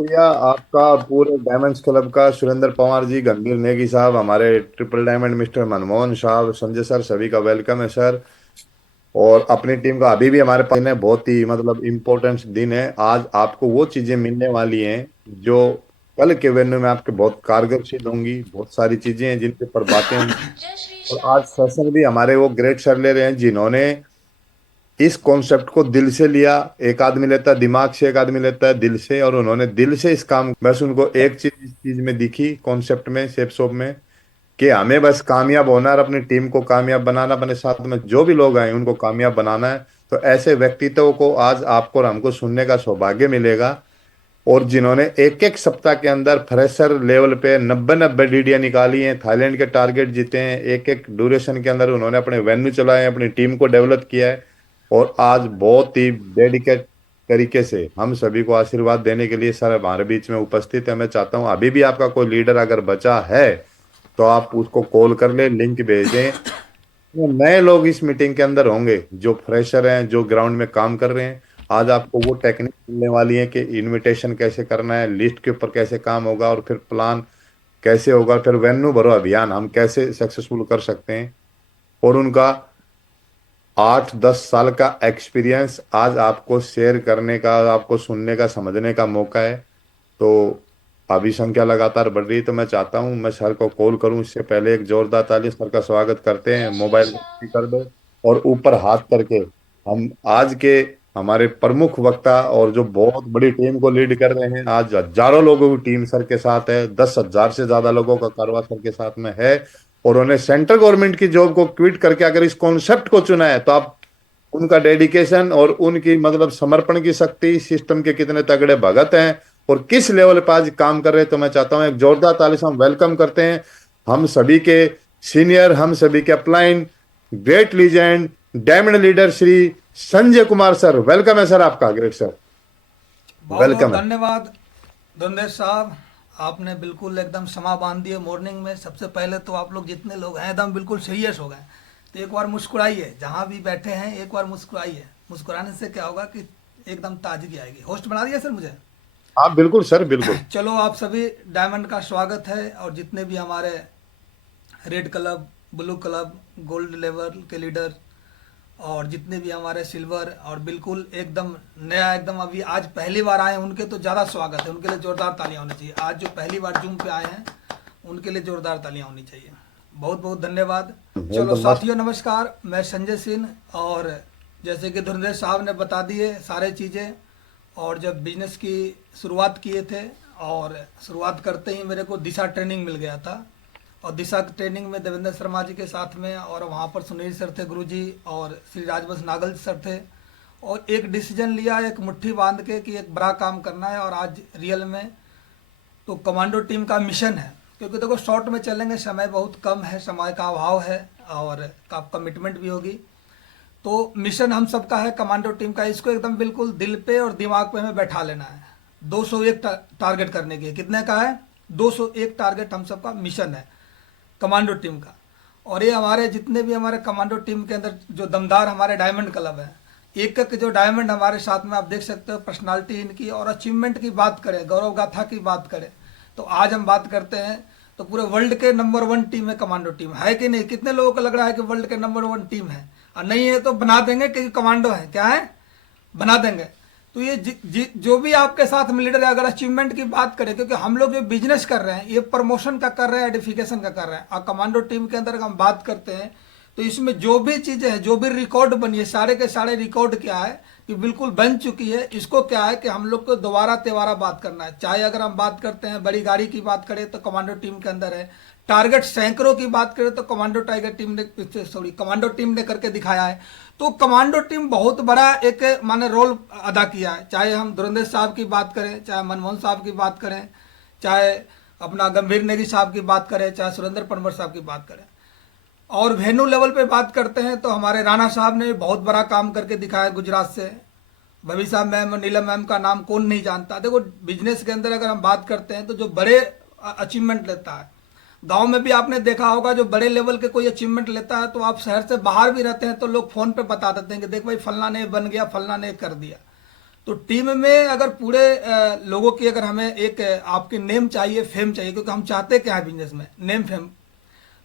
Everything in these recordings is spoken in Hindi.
शुक्रिया आपका और पूरे डायमंड्स क्लब का। सुरेंद्र पवार जी, गंभीर नेगी साहब, हमारे ट्रिपल डायमंड मिस्टर मनमोहन साहब, संजय सर, सभी का वेलकम है सर। और अपनी टीम का अभी भी हमारे पास है, बहुत ही मतलब इम्पोर्टेंट दिन है आज। आपको वो चीजें मिलने वाली हैं जो कल के वेन्यू में आपके बहुत कारगर सिद्ध होंगी। बहुत सारी चीजें हैं जिनके ऊपर बातें होंगी। और आज सेशन भी हमारे वो ग्रेट सर ले रहे हैं जिन्होंने इस कॉन्सेप्ट को दिल से लिया। एक आदमी लेता है दिमाग से, एक आदमी लेता है दिल से, और उन्होंने दिल से इस काम, बस उनको एक चीज इस चीज में दिखी कॉन्सेप्ट में, शेप शॉप में, कि हमें बस कामयाब होना है और अपनी टीम को कामयाब बनाना, अपने साथ में जो भी लोग आए उनको कामयाब बनाना है। तो ऐसे व्यक्तित्व को आज आपको और हमको सुनने का सौभाग्य मिलेगा। और जिन्होंने एक एक सप्ताह के अंदर फ्रेशर लेवल पे 90-90 डीडीए निकाली हैं, थाईलैंड के टारगेट जीते हैं, एक एक ड्यूरेशन के अंदर उन्होंने अपने वेन्यू चलाए हैं, अपनी टीम को डेवलप किया है। और आज बहुत ही डेडिकेट तरीके से हम सभी को आशीर्वाद देने के लिए सर हमारे बीच में उपस्थित है। मैं चाहता हूं अभी भी आपका कोई लीडर अगर बचा है तो आप उसको कॉल कर ले, लिंक भेज दें। वो नए लोग इस मीटिंग के अंदर होंगे जो फ्रेशर हैं, जो ग्राउंड में काम कर रहे हैं। आज आपको वो टेक्निक मिलने वाली है कि इनविटेशन कैसे करना है, लिस्ट के ऊपर कैसे काम होगा, और फिर प्लान कैसे होगा, फिर वेन्यू भरो अभियान हम कैसे सक्सेसफुल कर सकते हैं। और उनका 8-10 साल का एक्सपीरियंस आज आपको शेयर करने का, आपको सुनने का, समझने का मौका है। तो अभी संख्या लगातार बढ़ रही है, तो मैं चाहता हूं मैं सर को कॉल करूं। इससे पहले एक जोरदार ताली, सर का स्वागत करते हैं। मोबाइल कर दो और ऊपर हाथ करके हम आज के हमारे प्रमुख वक्ता और जो बहुत बड़ी टीम को लीड कर रहे हैं, आज हजारों लोगों की टीम सर के साथ है, 10,000 से ज्यादा लोगों का कारवा सर के साथ में है। और उन्हें सेंट्रल गवर्नमेंट की जॉब को क्विट करके अगर इस कॉन्सेप्ट को चुना है, तो आप उनका डेडिकेशन और उनकी मतलब समर्पण की शक्ति, सिस्टम के कितने तगड़े भगत हैं और किस लेवल पर आज काम कर रहे हैं। तो मैं चाहता हूं एक जोरदार ताली से हम वेलकम करते हैं हम सभी के सीनियर, हम सभी के upline, great legend, diamond leader Shri Sanjay Kumar sir. Welcome है सर आपका, ग्रेट सर, बहुत बहुत वेलकम है। धन्यवाद धुंधेश साहब। आपने बिल्कुल एकदम समा बांध दिए मॉर्निंग में। सबसे पहले तो आप लोग जितने लोग हैं एकदम बिल्कुल सीरियस हो गए। तो एक बार मुस्कुराइए, जहाँ भी बैठे हैं एक बार मुस्कुराइए। मुस्कुराने से क्या होगा कि एकदम ताजगी आएगी। होस्ट बना दिया सर मुझे। आप बिल्कुल सर, बिल्कुल। चलो, आप सभी डायमंड का स्वागत है। और जितने भी हमारे red club, blue club, gold level के लीडर, और जितने भी हमारे सिल्वर, और बिल्कुल एकदम नया, एकदम अभी आज पहली बार आए हैं, उनके तो ज़्यादा स्वागत है। उनके लिए जोरदार तालियां होनी चाहिए। आज जो पहली बार जूम पे आए हैं उनके लिए जोरदार तालियां होनी चाहिए। बहुत बहुत धन्यवाद। चलो एकदम मस्त। साथियों, नमस्कार। मैं संजय सिंह। और जैसे कि धुरंधर साहब ने बता दिए सारे चीज़ें। और जब बिजनेस की शुरुआत किए थे, और शुरुआत करते ही मेरे को दिशा ट्रेनिंग मिल गया था। और दिशा ट्रेनिंग में देवेंद्र शर्मा जी के साथ में, और वहाँ पर सुनील सर थे, गुरुजी, और श्री राजवंश नागल सर थे। और एक डिसीजन लिया, एक मुट्ठी बांध के, कि एक बड़ा काम करना है। और आज रियल में तो कमांडो टीम का मिशन है। क्योंकि देखो, शॉर्ट में चलेंगे, समय बहुत कम है, समय का अभाव है, और कमिटमेंट भी होगी। तो मिशन हम सबका है, कमांडो टीम का। इसको एकदम बिल्कुल दिल पे और दिमाग पे हमें बैठा लेना है। 201 टारगेट करने के, कितने का है? 201 टारगेट हम सबका मिशन है कमांडो टीम का। और ये हमारे जितने भी हमारे कमांडो टीम के अंदर जो दमदार हमारे डायमंड क्लब है, एक एक जो डायमंड हमारे साथ में, आप देख सकते हो पर्सनालिटी इनकी। और अचीवमेंट की बात करें, गौरव गाथा की बात करें, तो आज हम बात करते हैं तो पूरे वर्ल्ड के नंबर 1 टीम है कमांडो टीम। है कि नहीं? कितने लोगों को लग रहा है कि वर्ल्ड के नंबर 1 टीम है? और नहीं है तो बना देंगे, क्योंकि कमांडो है। क्या है? बना देंगे। तो ये जो भी आपके साथ में लीडर है, अगर अचीवमेंट की बात करें, क्योंकि हम लोग जो बिजनेस कर रहे हैं, ये प्रमोशन का कर रहे हैं, एडिफिकेशन का कर रहे हैं। और कमांडो टीम के अंदर हम बात करते हैं तो इसमें जो भी चीजें हैं, जो भी रिकॉर्ड बनी है, सारे के सारे रिकॉर्ड क्या है कि बिल्कुल बन चुकी है। इसको क्या है कि हम लोग को दोबारा तिबारा बात करना है। चाहे अगर हम बात करते हैं बड़ी गाड़ी की बात करें तो कमांडो टीम के अंदर है। टारगेट सैकड़ों की बात करें तो कमांडो टाइगर टीम ने, सॉरी, कमांडो टीम ने करके दिखाया है। तो कमांडो टीम बहुत बड़ा एक माने रोल अदा किया है। चाहे हम धुरंधर साहब की बात करें, चाहे मनमोहन साहब की बात करें, चाहे अपना गंभीर नेगी साहब की बात करें, चाहे सुरेंद्र पनवर साहब की बात करें। और वेन्यू लेवल पे बात करते हैं तो हमारे राणा साहब ने बहुत बड़ा काम करके दिखाया गुजरात से। भविष्य मैम और नीलम मैम का नाम कौन नहीं जानता। देखो, बिजनेस के अंदर अगर हम बात करते हैं तो जो बड़े अचीवमेंट लेता है, गांव में भी आपने देखा होगा, जो बड़े लेवल के कोई अचीवमेंट लेता है तो आप शहर से बाहर भी रहते हैं तो लोग फोन पे बता देते हैं कि देख भाई, फलना ने बन गया, फलना ने कर दिया। तो टीम में अगर पूरे लोगों की अगर हमें एक आपकी नेम चाहिए, फेम चाहिए, क्योंकि हम चाहते क्या है बिजनेस में, नेम फेम।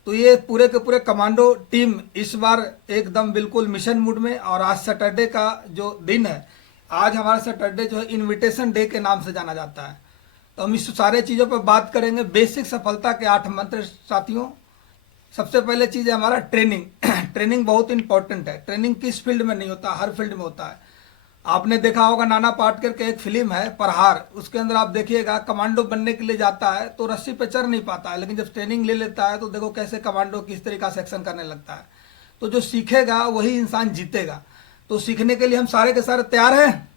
तो ये पूरे के पूरे कमांडो टीम इस बार एकदम बिल्कुल मिशन मूड में। और आज सैटरडे का जो दिन है, आज हमारा सैटरडे जो है इनविटेशन डे के नाम से जाना जाता है। तो हम इस सारे चीज़ों पर बात करेंगे। बेसिक सफलता के 8 मंत्र साथियों। सबसे पहले चीज़ है हमारा ट्रेनिंग। ट्रेनिंग बहुत इंपॉर्टेंट है। ट्रेनिंग किस फील्ड में नहीं होता, हर फील्ड में होता है। आपने देखा होगा नाना पाटेकर के एक फिल्म है प्रहार, उसके अंदर आप देखिएगा कमांडो बनने के लिए जाता है तो रस्सी पे चढ़ नहीं पाता है, लेकिन जब ट्रेनिंग ले लेता है तो देखो कैसे कमांडो किस तरीका से एक्शन करने लगता है। तो जो सीखेगा वही इंसान जीतेगा। तो सीखने के लिए हम सारे के सारे तैयार हैं।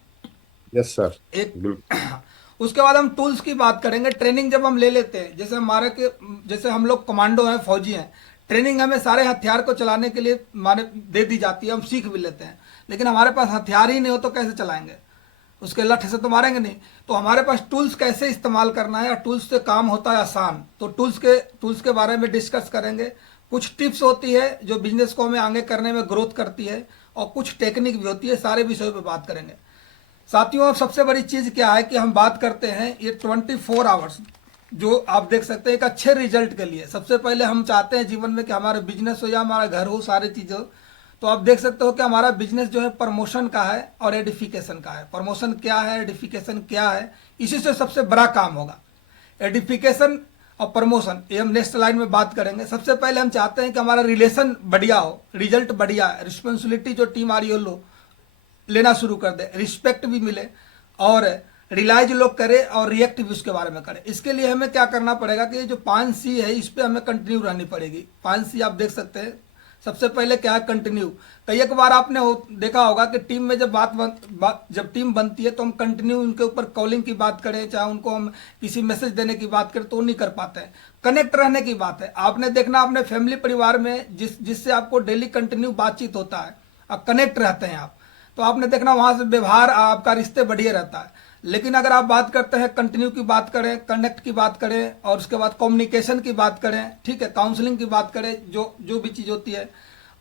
Yes sir. एक बिल्कुल। उसके बाद हम टूल्स की बात करेंगे। ट्रेनिंग जब हम ले लेते हैं, जैसे हमारे के जैसे हम लोग कमांडो हैं, फौजी हैं, ट्रेनिंग हमें सारे हथियार को चलाने के लिए माने दे दी जाती है, हम सीख भी लेते हैं, लेकिन हमारे पास हथियार ही नहीं हो तो कैसे चलाएंगे, उसके लठ से तो मारेंगे नहीं। तो हमारे पास टूल्स कैसे इस्तेमाल करना है और टूल्स से काम होता है आसान। तो टूल्स के बारे में डिस्कस करेंगे। कुछ टिप्स होती है जो बिजनेस को हमें आगे करने में ग्रोथ करती है, और कुछ टेक्निक भी होती है। सारे विषयों पर बात करेंगे साथियों। अब सबसे बड़ी चीज़ क्या है कि हम बात करते हैं ये 24 आवर्स जो आप देख सकते हैं एक अच्छे रिजल्ट के लिए। सबसे पहले हम चाहते हैं जीवन में कि हमारा बिजनेस हो या हमारा घर हो, सारी चीज़ हो। तो आप देख सकते हो कि हमारा बिजनेस जो है प्रमोशन का है और एडिफिकेशन का है। प्रमोशन क्या है, एडिफिकेशन क्या है, इसी से सबसे बड़ा काम होगा। एडिफिकेशन और प्रमोशन ये हम नेक्स्ट लाइन में बात करेंगे। सबसे पहले हम चाहते हैं कि हमारा रिलेशन बढ़िया हो, रिजल्ट बढ़िया है, रिस्पॉन्सिबिलिटी जो टीम आ रही हो लो लेना शुरू कर दे, रिस्पेक्ट भी मिले, और रिलाइज लोग करें और रिएक्ट भी उसके बारे में करें। इसके लिए हमें क्या करना पड़ेगा कि ये जो 5C है इस पे हमें कंटिन्यू रहनी पड़ेगी। 5C आप देख सकते हैं। सबसे पहले क्या है, कंटिन्यू। कई एक बार आपने देखा होगा कि टीम में जब जब टीम बनती है तो हम कंटिन्यू उनके ऊपर कॉलिंग की बात करें, चाहे उनको हम किसी मैसेज देने की बात करें तो वो नहीं कर पाते हैं। कनेक्ट रहने की बात है। आपने देखना अपने फैमिली परिवार में जिससे आपको डेली कंटिन्यू बातचीत होता है, आप कनेक्ट रहते हैं आप, तो आपने देखना वहाँ से व्यवहार आपका रिश्ते बढ़िया रहता है। लेकिन अगर आप बात करते हैं कंटिन्यू की बात करें, कनेक्ट की बात करें, और उसके बाद कम्युनिकेशन की बात करें, ठीक है, काउंसलिंग की बात करें, जो जो भी चीज़ होती है,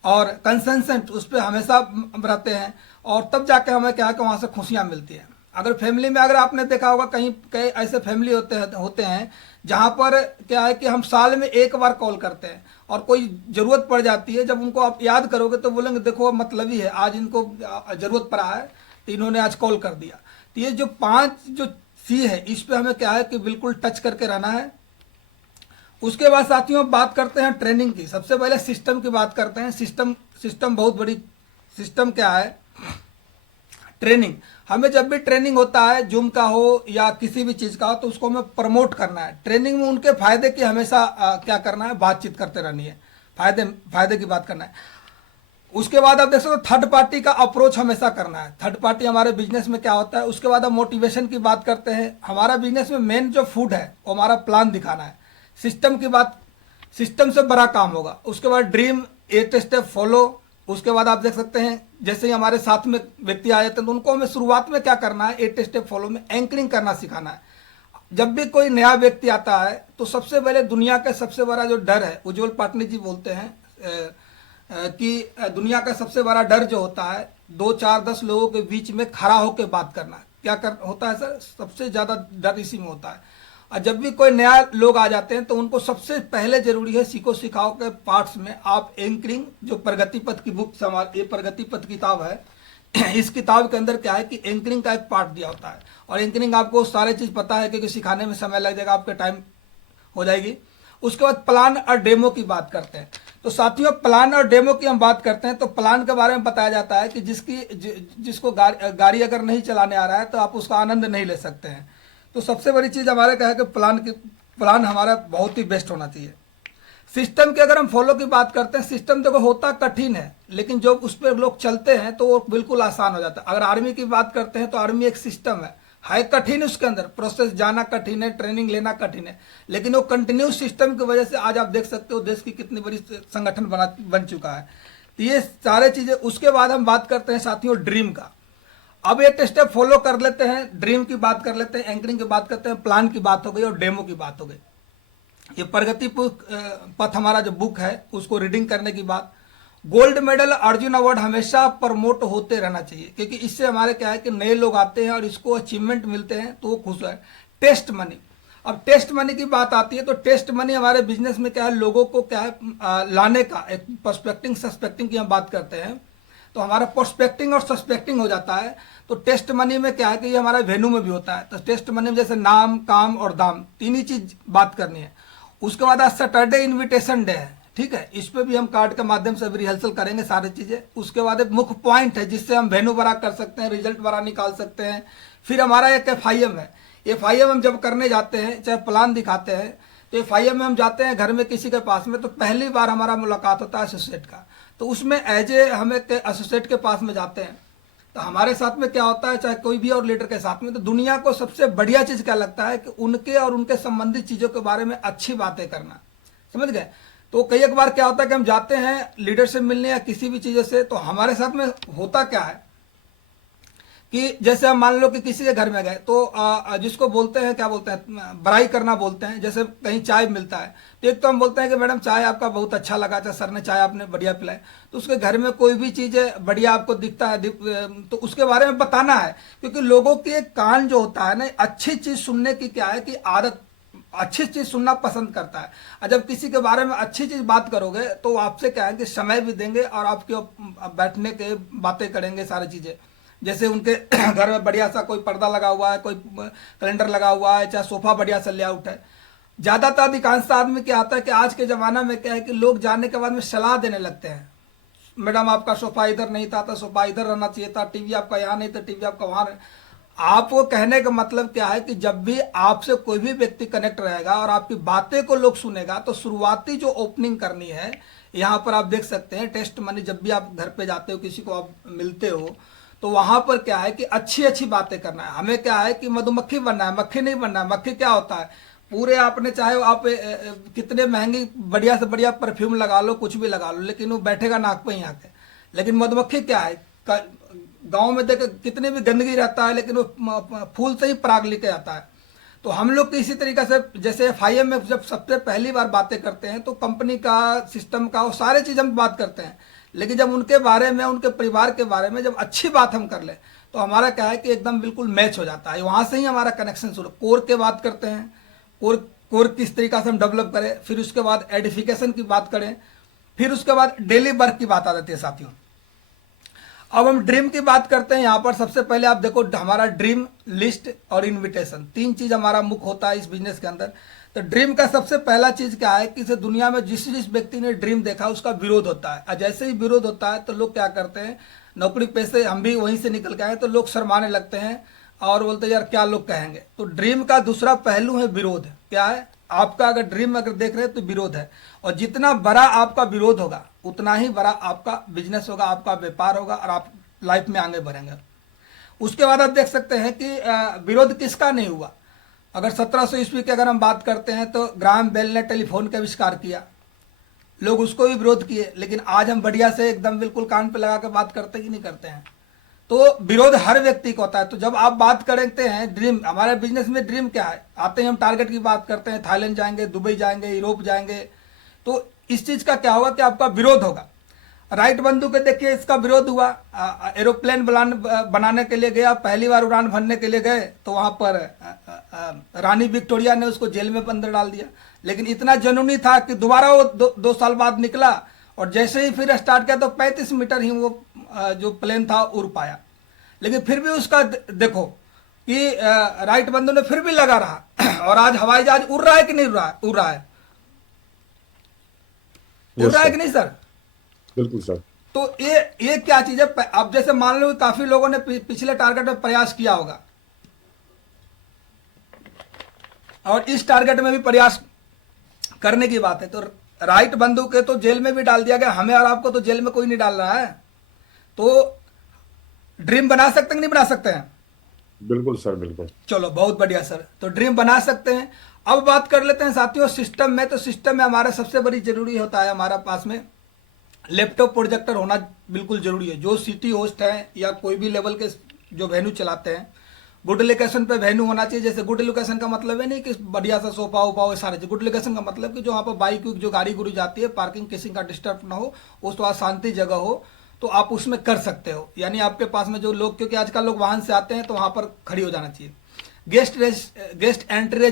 और कंसेंसेंट उस पर हमेशा रहते हैं, और तब जाके हमें क्या है कि वहाँ से खुशियाँ मिलती हैं। अगर फैमिली में अगर आपने देखा होगा कहीं कई ऐसे फैमिली होते हैं जहाँ पर क्या है कि हम साल में एक बार कॉल करते हैं, और कोई ज़रूरत पड़ जाती है, जब उनको आप याद करोगे तो बोलेंगे देखो मतलब ही है, आज इनको ज़रूरत पड़ा है तो इन्होंने आज कॉल कर दिया। तो ये जो 5C है इस पे हमें क्या है कि बिल्कुल टच करके रहना है। उसके बाद साथियों बात करते हैं ट्रेनिंग की। सबसे पहले सिस्टम की बात करते हैं। सिस्टम बहुत बड़ी। सिस्टम क्या है, ट्रेनिंग। हमें जब भी ट्रेनिंग होता है, जूम का हो या किसी भी चीज़ का हो, तो उसको हमें प्रमोट करना है। ट्रेनिंग में उनके फायदे की हमेशा क्या करना है, बातचीत करते रहनी है, फायदे की बात करना है। उसके बाद आप देख सकते हो थर्ड पार्टी का अप्रोच हमेशा करना है। थर्ड पार्टी हमारे बिजनेस में क्या होता है। उसके बाद हम मोटिवेशन की बात करते हैं। हमारा बिजनेस में मेन जो फूड है वो हमारा प्लान दिखाना है। सिस्टम की बात, सिस्टम से बड़ा काम होगा। उसके बाद ड्रीम, 8 स्टेप फॉलो। उसके बाद आप देख सकते हैं जैसे ही हमारे साथ में व्यक्ति आ जाते हैं तो उनको हमें शुरुआत में क्या करना है, 8 स्टेप फॉलो में एंकरिंग करना सिखाना है। जब भी कोई नया व्यक्ति आता है तो सबसे पहले दुनिया का सबसे बड़ा जो डर है, उज्जवल पाटनी जी बोलते हैं कि दुनिया का सबसे बड़ा डर जो होता है 2, 4, 10 लोगों के बीच में खड़ा होकर बात करना। होता है सर, सबसे ज़्यादा डर इसी में होता है। और जब भी कोई नया लोग आ जाते हैं तो उनको सबसे पहले जरूरी है सीखो सिखाओ के पार्ट्स में आप एंकरिंग, जो प्रगति पथ की बुक ये प्रगति पथ किताब है, इस किताब के अंदर क्या है कि एंकरिंग का एक पार्ट दिया होता है। और एंकरिंग आपको सारे चीज़ पता है कि सिखाने में समय लग जाएगा, आपके टाइम हो जाएगी। उसके बाद प्लान और डेमो की बात करते हैं। तो साथियों प्लान और डेमो की हम बात करते हैं तो प्लान के बारे में बताया जाता है कि जिसको गाड़ी अगर नहीं चलाने आ रहा है तो आप उसका आनंद नहीं ले सकते हैं। तो सबसे बड़ी चीज़ हमारे क्या है कि प्लान हमारा बहुत ही बेस्ट होना चाहिए। सिस्टम की अगर हम फॉलो की बात करते हैं, सिस्टम देखो होता कठिन है लेकिन जो उस पर लोग चलते हैं तो वो बिल्कुल आसान हो जाता है। अगर आर्मी की बात करते हैं तो आर्मी एक सिस्टम है कठिन, उसके अंदर प्रोसेस जाना कठिन है, ट्रेनिंग लेना कठिन है, लेकिन वो कंटिन्यूस सिस्टम की वजह से आज आप देख सकते हो देश की कितनी बड़ी संगठन बन चुका है। तो ये सारे चीज़ें। उसके बाद हम बात करते हैं साथियों ड्रीम का। अब 8 स्टेप फॉलो कर लेते हैं, ड्रीम की बात कर लेते हैं, एंकरिंग की बात करते हैं, प्लान की बात हो गई और डेमो की बात हो गई। ये प्रगति पथ हमारा जो बुक है उसको रीडिंग करने की बात। गोल्ड मेडल अर्जुन अवार्ड हमेशा प्रमोट होते रहना चाहिए, क्योंकि इससे हमारे क्या है कि नए लोग आते हैं और इसको अचीवमेंट मिलते हैं तो वो खुश है। टेस्ट मनी, अब टेस्ट मनी की बात आती है तो टेस्ट मनी हमारे बिजनेस में क्या है, लोगों को क्या है लाने का एक प्रोस्पेक्टिंग सस्पेक्टिंग की हम बात करते हैं, तो हमारा प्रोस्पेक्टिंग और सस्पेक्टिंग हो जाता है। तो टेस्ट मनी में क्या है कि ये हमारा वेन्यू में भी होता है। तो टेस्ट मनी में जैसे नाम, काम और दाम, तीन ही चीज बात करनी है। उसके बाद आज सैटरडे इनविटेशन डे है, ठीक है, इस पे भी हम कार्ड के माध्यम से अभी रिहर्सल करेंगे सारी चीजें। उसके बाद एक मुख्य पॉइंट है जिससे हम वेन्यू बड़ा कर सकते हैं, रिजल्ट बड़ा निकाल सकते हैं। फिर हमारा एक FIM है। FIM हम जब करने जाते हैं, चाहे प्लान दिखाते हैं, तो FIM में हम जाते हैं घर में किसी के पास में, तो पहली बार हमारा मुलाकात होता है एसोसिएट का। तो उसमें एज ए हम एक एसोसिएट के पास में जाते हैं, तो हमारे साथ में क्या होता है, चाहे कोई भी और लीडर के साथ में, तो दुनिया को सबसे बढ़िया चीज क्या लगता है कि उनके और उनके संबंधित चीजों के बारे में अच्छी बातें करना, समझ गए। तो कई एक बार क्या होता है कि हम जाते हैं लीडर से मिलने या किसी भी चीज़ से, तो हमारे साथ में होता क्या है कि जैसे हम मान लो कि किसी के घर में गए, तो जिसको बोलते हैं, क्या बोलते हैं, बड़ाई करना बोलते हैं। जैसे कहीं चाय मिलता है तो एक तो हम बोलते हैं कि मैडम चाय आपका बहुत अच्छा लगा, चाहे सर ने चाय आपने बढ़िया पिलाई, तो उसके घर में कोई भी चीज़ बढ़िया आपको दिखता है तो उसके बारे में बताना है। क्योंकि लोगों की एक कान जो होता है ना, अच्छी चीज़ सुनने की क्या है कि आदत, अच्छी चीज सुनना पसंद करता है। और जब किसी के बारे में अच्छी चीज बात करोगे तो आपसे क्या है कि समय भी देंगे और आपके बैठने के बातें करेंगे सारी चीजें। जैसे उनके घर में बढ़िया सा कोई पर्दा लगा हुआ है, कोई कैलेंडर लगा हुआ है, चाहे सोफा बढ़िया सा लेआउट है। ज्यादातर अधिकांश आदमी क्या आता है कि आज के जमाना में क्या है कि लोग जाने के बाद में सलाह देने लगते हैं, मैडम आपका सोफा इधर नहीं था तो सोफा इधर रहना चाहिए था, टीवी आपका यहाँ नहीं था, टीवी आपका वहां। आपको कहने का मतलब क्या है कि जब भी आपसे कोई भी व्यक्ति कनेक्ट रहेगा और आपकी बातें को लोग सुनेगा, तो शुरुआती जो ओपनिंग करनी है, यहाँ पर आप देख सकते हैं टेस्ट मनी, जब भी आप घर पे जाते हो, किसी को आप मिलते हो, तो वहां पर क्या है कि अच्छी अच्छी बातें करना है। हमें क्या है कि मधुमक्खी बनना है, मक्खी नहीं बनना है। मक्खी क्या होता है, पूरे आपने चाहे आप कितने महंगी बढ़िया से बढ़िया परफ्यूम लगा लो, कुछ भी लगा लो, लेकिन वो बैठेगा नाक पे ही आके। लेकिन मधुमक्खी क्या है, गांव में देख कितनी भी गंदगी रहता है, लेकिन वो फूल से ही पराग लेके आता है। तो हम लोग इसी तरीके से, जैसे FIM में जब सबसे पहली बार बातें करते हैं तो कंपनी का, सिस्टम का, वो सारे चीज हम बात करते हैं। लेकिन जब उनके बारे में, उनके परिवार के बारे में जब अच्छी बात हम कर ले, तो हमारा क्या है कि एकदम बिल्कुल मैच हो जाता है। वहां से ही हमारा कनेक्शन शुरू। कोर के बात करते हैं, कोर कोर किस तरीका से हम डेवलप करें, फिर उसके बाद एडिफिकेशन की बात करें, फिर उसके बाद डेली वर्क की बात आ जाती है साथियों। अब हम ड्रीम की बात करते हैं। यहाँ पर सबसे पहले आप देखो, हमारा ड्रीम, लिस्ट और इनविटेशन, तीन चीज हमारा मुख्य होता है इस बिजनेस के अंदर। तो ड्रीम का सबसे पहला चीज क्या है कि इसे दुनिया में जिस जिस व्यक्ति ने ड्रीम देखा उसका विरोध होता है, और जैसे ही विरोध होता है तो लोग क्या करते हैं, नौकरी पैसे, हम भी वहीं से निकल के आए, तो लोग शर्माने लगते हैं और बोलते हैं यार क्या लोग कहेंगे। तो ड्रीम का दूसरा पहलू है विरोध। क्या है, आपका अगर ड्रीम अगर देख रहे हैं तो विरोध है, और जितना बड़ा आपका विरोध होगा उतना ही बड़ा आपका बिजनेस होगा, आपका व्यापार होगा, और आप लाइफ में आगे बढ़ेंगे। उसके बाद आप देख सकते हैं कि विरोध किसका नहीं हुआ। अगर 1700 ईस्वी की अगर हम बात करते हैं तो ग्राहम बेल ने टेलीफोन का आविष्कार किया, लोग उसको भी विरोध किए, लेकिन आज हम बढ़िया से एकदम बिल्कुल कान पे लगा के बात करते कि नहीं करते हैं। तो विरोध हर व्यक्ति को होता है। तो जब आप बात करते हैं ड्रीम, हमारे बिजनेस में ड्रीम क्या है, आते ही हम टारगेट की बात करते हैं, थाईलैंड जाएंगे, दुबई जाएंगे, यूरोप जाएंगे। तो इस चीज का क्या होगा कि आपका विरोध होगा। राइट बंधु के देखिए, इसका विरोध हुआ। एरोप्लेन बनाने के लिए गया, पहली बार उड़ान भरने के लिए गए, तो वहां पर रानी विक्टोरिया ने उसको जेल में अंदर डाल दिया। लेकिन इतना जुनूनी था कि दोबारा वो दो साल बाद निकला, और जैसे ही फिर स्टार्ट किया तो 35 मीटर ही वो जो प्लेन था उड़ पाया। लेकिन फिर भी उसका देखो कि राइट बंधु ने फिर भी लगा रहा, और आज हवाई जहाज उड़ रहा है कि नहीं उड़ रहा है, उड़ रहा है, उड़ रहा है कि नहीं सर? बिल्कुल सर। तो ये क्या चीज है। अब जैसे मान लो काफी लोगों ने पिछले टारगेट में प्रयास किया होगा, और इस टारगेट में भी प्रयास करने की बात है। तो राइट बंधु के तो जेल में भी डाल दिया गया, हमें और आपको तो जेल में कोई नहीं डाल रहा है। तो ड्रीम बना सकते हैं, नहीं बना सकते हैं? बिल्कुल सर, बिल्कुल। चलो बहुत बढ़िया सर, तो ड्रीम बना सकते हैं। अब बात कर लेते हैं साथियों सिस्टम में। तो सिस्टम में हमारा सबसे बड़ी जरूरी होता है, हमारा पास में लैपटॉप प्रोजेक्टर होना बिल्कुल जरूरी है। जो सिटी होस्ट है या कोई भी लेवल के जो वेन्यू चलाते हैं, गुड लोकेशन पे वेन्यू होना चाहिए। जैसे गुड लोकेशन का मतलब है नहीं कि बढ़िया सा सोफा वोफा हो सारे चीज। गुड लोकेशन का मतलब कि जो वहाँ पर बाइक जो गाड़ी गुड़ी जाती है, पार्किंग किसी का डिस्टर्ब ना हो, उस तो शांति जगह हो, तो आप उसमें कर सकते हो। यानी आपके पास में जो लोग, क्योंकि आजकल लोग वाहन से आते हैं तो वहाँ पर खड़ी हो जाना चाहिए। गेस्ट एंट्री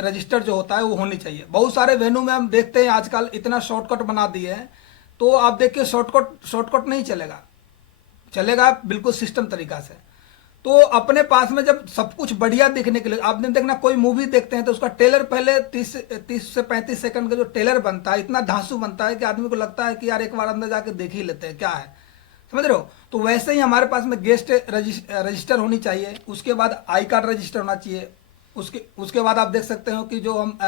रजिस्टर जो होता है वो होनी चाहिए। बहुत सारे वेन्यू में हम देखते हैं आजकल इतना शॉर्टकट बना दिए हैं, तो आप देखिए शॉर्टकट नहीं चलेगा, चलेगा बिल्कुल सिस्टम तरीका से। तो अपने पास में जब सब कुछ बढ़िया दिखने के लिए, आपने देखना कोई मूवी देखते हैं तो उसका ट्रेलर पहले 30 से 35 सेकंड का जो ट्रेलर बनता है इतना धांसू बनता है कि आदमी को लगता है कि यार एक बार अंदर जाके देख ही लेते हैं क्या है, समझ रहे हो। तो वैसे ही हमारे पास में गेस्ट रजिस्टर होनी चाहिए, उसके बाद आई कार्ड रजिस्टर होना चाहिए। उसके बाद आप देख सकते हो कि जो हम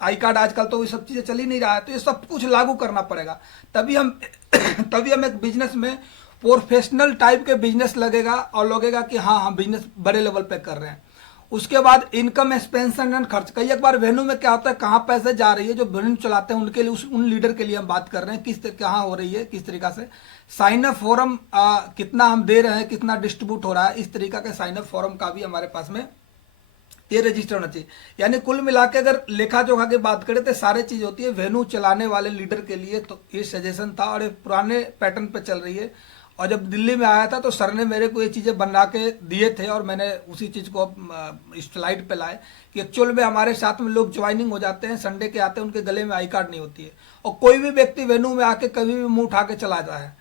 आई कार्ड, आजकल तो ये सब चीज़ें चल ही नहीं रहा है, तो ये सब कुछ लागू करना पड़ेगा, तभी हम तभी हम एक बिजनेस में प्रोफेशनल टाइप के बिजनेस लगेगा और लगेगा कि हाँ हम बिजनेस बड़े लेवल पे कर रहे हैं। उसके बाद इनकम एक्सपेंशन एंड खर्च। कई एक बार वेन्यू में क्या होता है, कहाँ पैसे जा रही है, जो वेन्यू चलाते हैं उनके लिए, उन लीडर के लिए हम बात कर रहे हैं, कहाँ हो रही है, किस तरीका से साइन अप फॉर्म कितना हम दे रहे हैं, कितना डिस्ट्रीब्यूट हो रहा है, इस तरीका के साइन अप फॉर्म का भी हमारे पास में ये रजिस्टर होना चाहिए। यानी कुल मिला के अगर लेखा जोखा की बात करें तो सारी चीज होती है वेन्यू चलाने वाले लीडर के लिए। तो ये सजेशन था और ये पुराने पैटर्न पे चल रही है। और जब दिल्ली में आया था तो सर ने मेरे को ये चीज़ें बना के दिए थे और मैंने उसी चीज़ को स्लाइड पे लाए कि एक्चुअल में हमारे साथ में लोग ज्वाइनिंग हो जाते हैं, संडे के आते हैं, उनके गले में आई कार्ड नहीं होती है, और कोई भी व्यक्ति वेन्यू में आके कभी भी मुंह उठा के चला जाए।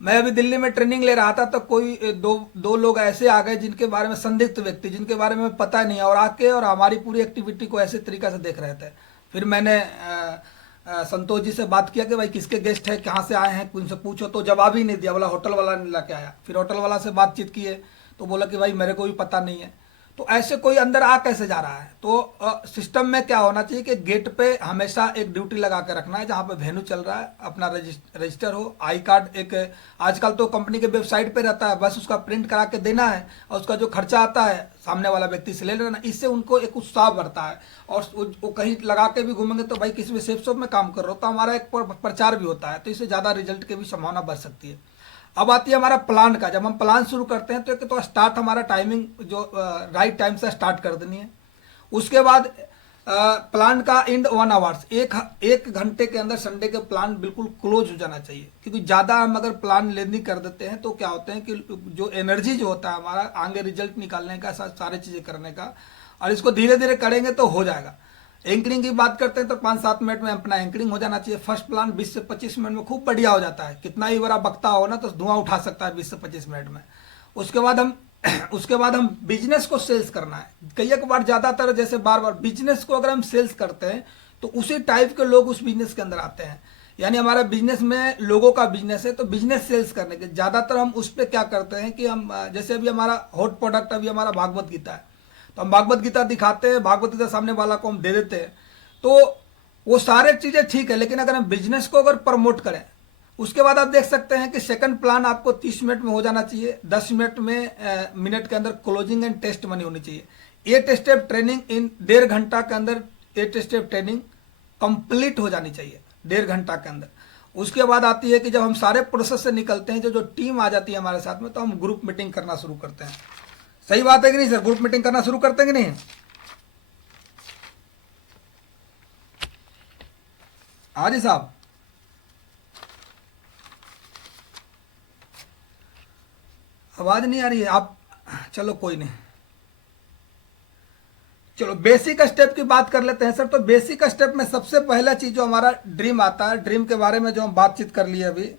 मैं अभी दिल्ली में ट्रेनिंग ले रहा था तो कोई दो लोग ऐसे आ गए जिनके बारे में, संदिग्ध व्यक्ति जिनके बारे में पता नहीं है, और आके और हमारी पूरी एक्टिविटी को ऐसे तरीका से देख रहे थे। फिर मैंने संतोष जी से बात किया कि भाई किसके गेस्ट है, कहाँ से आए हैं, उनसे पूछो, तो जवाब ही नहीं दिया, बोला होटल वाला नहीं ला के आया। फिर होटल वाला से बातचीत किए तो बोला कि भाई मेरे को भी पता नहीं है। तो ऐसे कोई अंदर आ कैसे जा रहा है। तो सिस्टम में क्या होना चाहिए कि गेट पे हमेशा एक ड्यूटी लगा के रखना है, जहाँ पे वेन्यू चल रहा है अपना रजिस्टर हो, आई कार्ड एक आजकल तो कंपनी के वेबसाइट पे रहता है, बस उसका प्रिंट करा के देना है और उसका जो खर्चा आता है सामने वाला व्यक्ति से ले लेना। इससे उनको एक उत्साह बढ़ता है और वो कहीं लगा के भी घूमेंगे तो भाई किसी में सेफ शॉप में काम कर रहा हो तो हमारा एक प्रचार भी होता है, तो इससे ज़्यादा रिजल्ट की भी संभावना बढ़ सकती है। अब आती है हमारा प्लान का। जब हम प्लान शुरू करते हैं तो एक तो स्टार्ट हमारा टाइमिंग जो राइट टाइम से स्टार्ट कर देनी है। उसके बाद प्लान का एंड 1 आवर्स, एक घंटे के अंदर संडे के प्लान बिल्कुल क्लोज हो जाना चाहिए। क्योंकि ज़्यादा हम अगर प्लान लेनी कर देते हैं तो क्या होते हैं कि जो एनर्जी जो होता है हमारा आगे रिजल्ट निकालने का, सारी चीज़ें करने का, और इसको धीरे धीरे करेंगे तो हो जाएगा। एंकरिंग की बात करते हैं तो 5-7 मिनट में अपना एंकरिंग हो जाना चाहिए। फर्स्ट प्लान 20 से 25 मिनट में खूब बढ़िया हो जाता है। कितना ही बड़ा बक्ता हो ना तो धुआं उठा सकता है 20 से 25 मिनट में। उसके बाद हम बिजनेस को सेल्स करना है। कई एक बार ज़्यादातर जैसे बार बार बिजनेस को अगर हम सेल्स करते हैं तो उसी टाइप के लोग उस बिजनेस के अंदर आते हैं। यानी हमारा बिजनेस में लोगों का बिजनेस है तो बिजनेस सेल्स करने के ज़्यादातर हम उस पर क्या करते हैं कि हम जैसे अभी हमारा हॉट प्रोडक्ट अभी हमारा भागवत गीता है, तो हम भागवत गीता दिखाते हैं, भागवत गीता सामने वाला को हम दे देते हैं, तो वो सारे चीज़ें ठीक है। लेकिन अगर हम बिजनेस को अगर प्रमोट करें, उसके बाद आप देख सकते हैं कि सेकंड प्लान आपको 30 मिनट में हो जाना चाहिए। 10 मिनट के अंदर क्लोजिंग एंड टेस्ट मनी होनी चाहिए। 8 स्टेप ट्रेनिंग इन 1.5 घंटा के अंदर 8 स्टेप ट्रेनिंग कंप्लीट हो जानी चाहिए 1.5 घंटा के अंदर। उसके बाद आती है कि जब हम सारे प्रोसेस से निकलते हैं, जो टीम आ जाती है हमारे साथ में, तो हम ग्रुप मीटिंग करना शुरू करते हैं। सही बात है कि नहीं सर? ग्रुप मीटिंग करना शुरू करते हैं कि नहीं? हाँ जी साहब, आवाज नहीं आ रही है आप? चलो कोई नहीं, चलो बेसिक स्टेप की बात कर लेते हैं सर। तो बेसिक स्टेप में सबसे पहला चीज जो हमारा ड्रीम आता है, ड्रीम के बारे में जो हम बातचीत कर लिए अभी,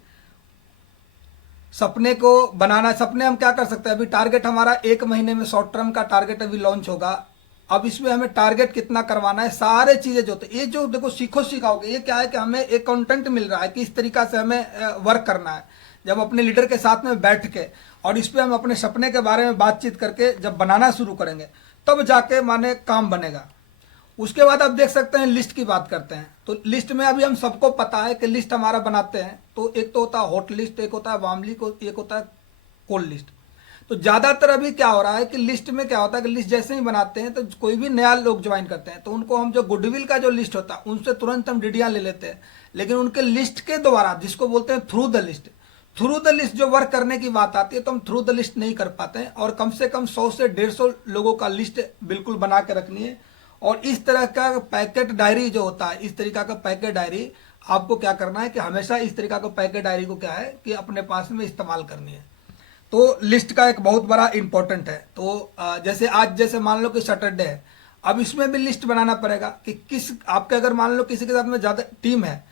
सपने को बनाना। सपने हम क्या कर सकते हैं, अभी टारगेट हमारा 1 महीने में शॉर्ट टर्म का टारगेट अभी लॉन्च होगा। अब इसमें हमें टारगेट कितना करवाना है, सारे चीजें जो होते, ये जो देखो सीखो सिखाओगे, ये क्या है कि हमें एक कंटेंट मिल रहा है कि इस तरीका से हमें वर्क करना है। जब अपने लीडर के साथ में बैठ के और इस पर हम अपने सपने के बारे में बातचीत करके जब बनाना शुरू करेंगे तब जाके माने काम बनेगा। उसके बाद आप देख सकते हैं लिस्ट की बात करते हैं। तो लिस्ट में अभी हम सबको पता है कि लिस्ट हमारा बनाते हैं तो एक तो होता है हॉट लिस्ट, एक होता है वार्म लिस्ट, एक होता है कोल्ड लिस्ट। तो ज़्यादातर अभी क्या हो रहा है कि लिस्ट में क्या होता है कि लिस्ट जैसे ही बनाते हैं तो कोई भी नया लोग ज्वाइन करते हैं तो उनको हम जो गुडविल का जो लिस्ट होता है उनसे तुरंत हम डीडियाँ ले लेते हैं। लेकिन उनके लिस्ट के द्वारा, जिसको बोलते हैं through the list, through the list जो वर्क करने की बात आती है तो हम थ्रू द लिस्ट नहीं कर पाते हैं, और कम से कम 100 से 150 लोगों का लिस्ट बिल्कुल बना के रखनी है। और इस तरह का पैकेट डायरी जो होता है, इस तरीका का पैकेट डायरी आपको क्या करना है कि हमेशा इस तरीका का पैकेट डायरी को क्या है कि अपने पास में इस्तेमाल करनी है। तो लिस्ट का एक बहुत बड़ा इंपॉर्टेंट है। तो जैसे आज जैसे मान लो कि सैटरडे है, अब इसमें भी लिस्ट बनाना पड़ेगा कि किस आपके अगर मान लो किसी के साथ में ज़्यादा टीम है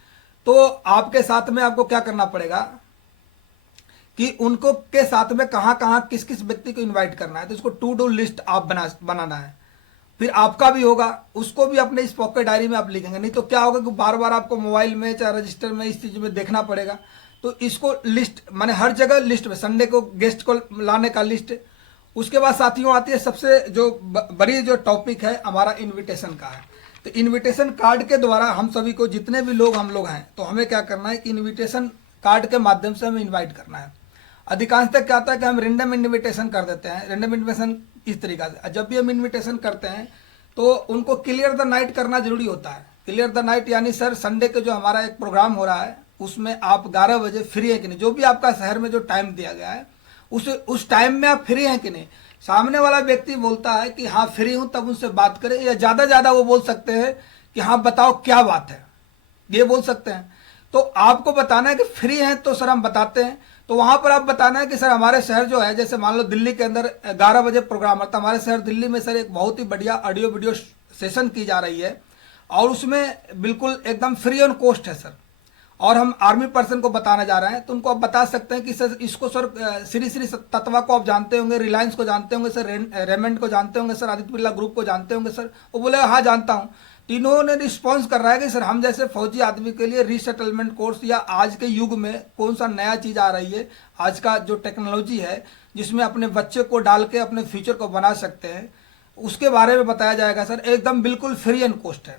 तो आपके साथ में आपको क्या करना पड़ेगा कि उनको के साथ में कहाँ कहाँ किस किस व्यक्ति को इनवाइट करना है। तो इसको टू डू लिस्ट आप बनाना है। फिर आपका भी होगा, उसको भी अपने इस पॉकेट डायरी में आप लिखेंगे। नहीं तो क्या होगा कि बार बार आपको मोबाइल में चाहे रजिस्टर में इस चीज़ में देखना पड़ेगा। तो इसको लिस्ट माने हर जगह लिस्ट में, संडे को गेस्ट को लाने का लिस्ट। उसके बाद साथियों आती है सबसे जो बड़ी जो टॉपिक है हमारा इनविटेशन का है। तो इनविटेशन कार्ड के द्वारा हम सभी को जितने भी लोग हम लोग हैं तो हमें क्या करना है कि इनविटेशन कार्ड के माध्यम से हमें इनवाइट करना है। अधिकांशतः क्या होता है कि हम रेंडम इनविटेशन कर देते हैं। रेंडम इनविटेशन इस तरीका से जब भी हम इनविटेशन करते हैं तो उनको क्लियर द नाइट करना जरूरी होता है। क्लियर द नाइट यानी सर संडे के जो हमारा एक प्रोग्राम हो रहा है उसमें आप 11 बजे फ्री है कि नहीं, जो भी आपका शहर में जो टाइम दिया गया है उस टाइम में आप फ्री हैं कि नहीं। सामने वाला व्यक्ति बोलता है कि हाँ फ्री हूं, तब उनसे बात करें, या ज़्यादा वो बोल सकते हैं कि हाँ बताओ क्या बात है, ये बोल सकते हैं। तो आपको बताना है कि फ्री हैं तो सर हम बताते हैं। तो वहां पर आप बताना है कि सर हमारे शहर जो है, जैसे मान लो दिल्ली के अंदर 11 बजे प्रोग्राम है, तो हमारे शहर दिल्ली में सर एक बहुत ही बढ़िया ऑडियो वीडियो सेशन की जा रही है और उसमें बिल्कुल एकदम फ्री ऑन कॉस्ट है सर। और हम आर्मी पर्सन को बताना जा रहे हैं तो उनको आप बता सकते हैं कि सर इसको सर श्री श्री तत्वा को आप जानते होंगे, रिलायंस को जानते होंगे सर, रेमंड को जानते होंगे सर, आदित्य बिरला ग्रुप को जानते होंगे सर। वो बोले हाँ जानता हूँ। तीनों ने रिस्पॉन्स कर रहा है कि सर हम जैसे फौजी आदमी के लिए रीसेटलमेंट कोर्स या आज के युग में कौन सा नया चीज़ आ रही है, आज का जो टेक्नोलॉजी है जिसमें अपने बच्चे को डाल के अपने फ्यूचर को बना सकते हैं, उसके बारे में बताया जाएगा सर। एकदम बिल्कुल फ्री एंड कॉस्ट है।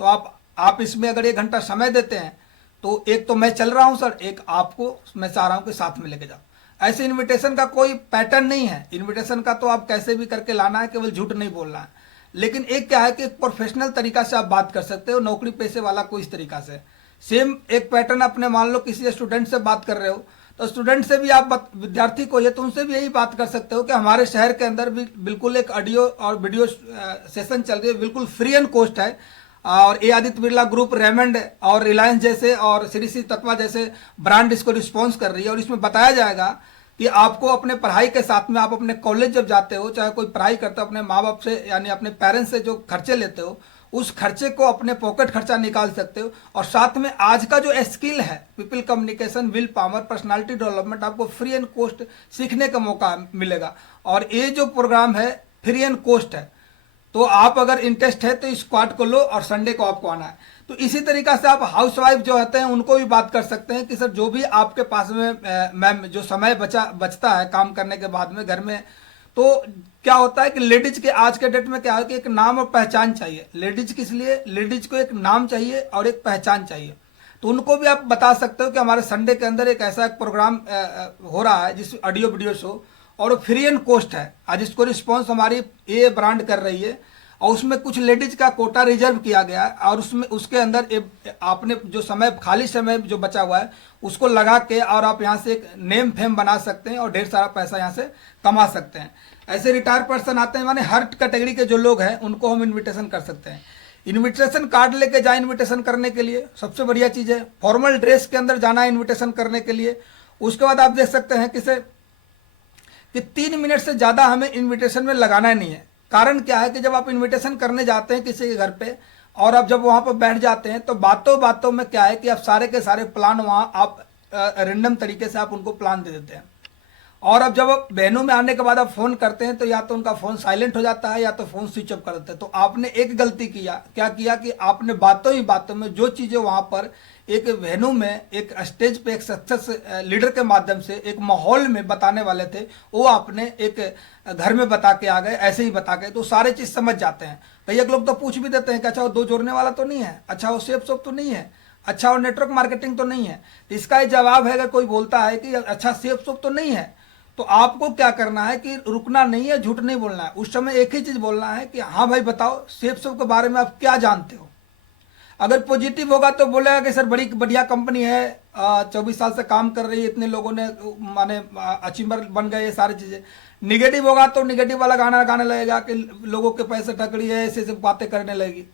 तो आप इसमें अगर 1 घंटा समय देते हैं तो एक तो मैं चल रहा हूं सर, एक आपको मैं चाह रहा हूं कि साथ में लेके जाओ। ऐसे इनविटेशन का कोई पैटर्न नहीं है। इनविटेशन का तो आप कैसे भी करके लाना है, केवल झूठ नहीं बोलना है। लेकिन एक क्या है कि एक प्रोफेशनल तरीका से आप बात कर सकते हो, नौकरी पेशे वाला को इस तरीका से। सेम एक पैटर्न अपने मान लो किसी स्टूडेंट से बात कर रहे हो तो स्टूडेंट से भी आप विद्यार्थी को ये तो उनसे भी यही बात कर सकते हो कि हमारे शहर के अंदर भी बिल्कुल एक ऑडियो और वीडियो सेशन चल रही है, बिल्कुल फ्री एंड कॉस्ट है। और ये आदित्य बिरला ग्रुप, रेमंड और रिलायंस जैसे और श्री श्री तत्वा जैसे ब्रांड इसको रिस्पॉन्स कर रही है। और इसमें बताया जाएगा कि आपको अपने पढ़ाई के साथ में आप अपने कॉलेज जब जाते हो, चाहे कोई पढ़ाई करता हो, अपने माँ बाप से यानी अपने पेरेंट्स से जो खर्चे लेते हो उस खर्चे को अपने पॉकेट खर्चा निकाल सकते हो। और साथ में आज का जो स्किल है people communication, will power, personality development, आपको फ्री एंड कॉस्ट सीखने का मौका मिलेगा। और ये जो प्रोग्राम है फ्री एंड कॉस्ट है। तो आप अगर इंटरेस्ट है तो इस क्वार्ट को लो और संडे को आपको आना है। तो इसी तरीका से आप हाउसवाइफ जो होते हैं उनको भी बात कर सकते हैं कि सर जो भी आपके पास में मैम जो समय बचता है काम करने के बाद में घर में, तो क्या होता है कि लेडीज के आज के डेट में क्या है कि एक नाम और पहचान चाहिए। लेडीज किस लिए, लेडीज को एक नाम चाहिए और एक पहचान चाहिए। तो उनको भी आप बता सकते हो कि हमारे संडे के अंदर एक ऐसा एक प्रोग्राम हो रहा है जिस ऑडियो वीडियो शो, और फ्री एंड कॉस्ट है। आज इसको रिस्पॉन्स हमारी ये ब्रांड कर रही है और उसमें कुछ लेडीज का कोटा रिजर्व किया गया है। और उसमें उसके अंदर आपने जो समय खाली समय जो बचा हुआ है उसको लगा के और आप यहाँ से एक नेम फेम बना सकते हैं और ढेर सारा पैसा यहाँ से कमा सकते हैं। ऐसे रिटायर पर्सन आते हैं, माने हर कैटेगरी के जो लोग हैं उनको हम इन्विटेशन कर सकते हैं। इन्विटेशन कार्ड लेके जाए इन्विटेशन करने के लिए, सबसे बढ़िया चीज़ है। फॉर्मल ड्रेस के अंदर जाना है इन्विटेशन करने के लिए। उसके बाद आप देख सकते हैं कि 3 मिनट से ज़्यादा हमें इन्विटेशन में लगाना नहीं है। कारण क्या है कि जब आप इन्विटेशन करने जाते हैं किसी के घर पे और आप जब वहाँ पर बैठ जाते हैं तो बातों बातों में क्या है कि आप सारे के सारे प्लान वहाँ आप रेंडम तरीके से आप उनको प्लान दे देते हैं। और अब जब वेन्यू में आने के बाद आप फ़ोन करते हैं तो या तो उनका फ़ोन साइलेंट हो जाता है या तो फ़ोन स्विच ऑफ कर देते हैं। तो आपने एक गलती किया, क्या किया कि आपने बातों ही बातों में जो चीज़ें वहाँ पर एक वेन्यू में एक स्टेज पे एक सक्सेस लीडर के माध्यम से एक माहौल में बताने वाले थे, वो आपने एक घर में बता के आ गए, ऐसे ही बता के, तो सारे चीज़ समझ जाते हैं। कई एक लोग तो पूछ भी देते हैं कि अच्छा वो 2 जोड़ने वाला तो नहीं है, अच्छा वो सेफ शॉप तो नहीं है, अच्छा वो नेटवर्क मार्केटिंग तो नहीं है। तो इसका ही जवाब है, अगर कोई बोलता है कि अच्छा सेफ शॉप तो नहीं है, तो आपको क्या करना है कि रुकना नहीं है, झूठ नहीं बोलना है। उस समय एक ही चीज़ बोलना है कि हाँ भाई बताओ सेफ शॉप के बारे में आप क्या जानते हो। अगर पॉजिटिव होगा तो बोलेगा कि सर बड़ी बढ़िया कंपनी है, 24 साल से काम कर रही है, इतने लोगों ने माने अचीवर बन गए, ये सारी चीज़ें। निगेटिव होगा तो निगेटिव वाला गाना गाने लगेगा कि लोगों के पैसे ठगड़ी है, ऐसे ऐसे बातें करने लगेगी।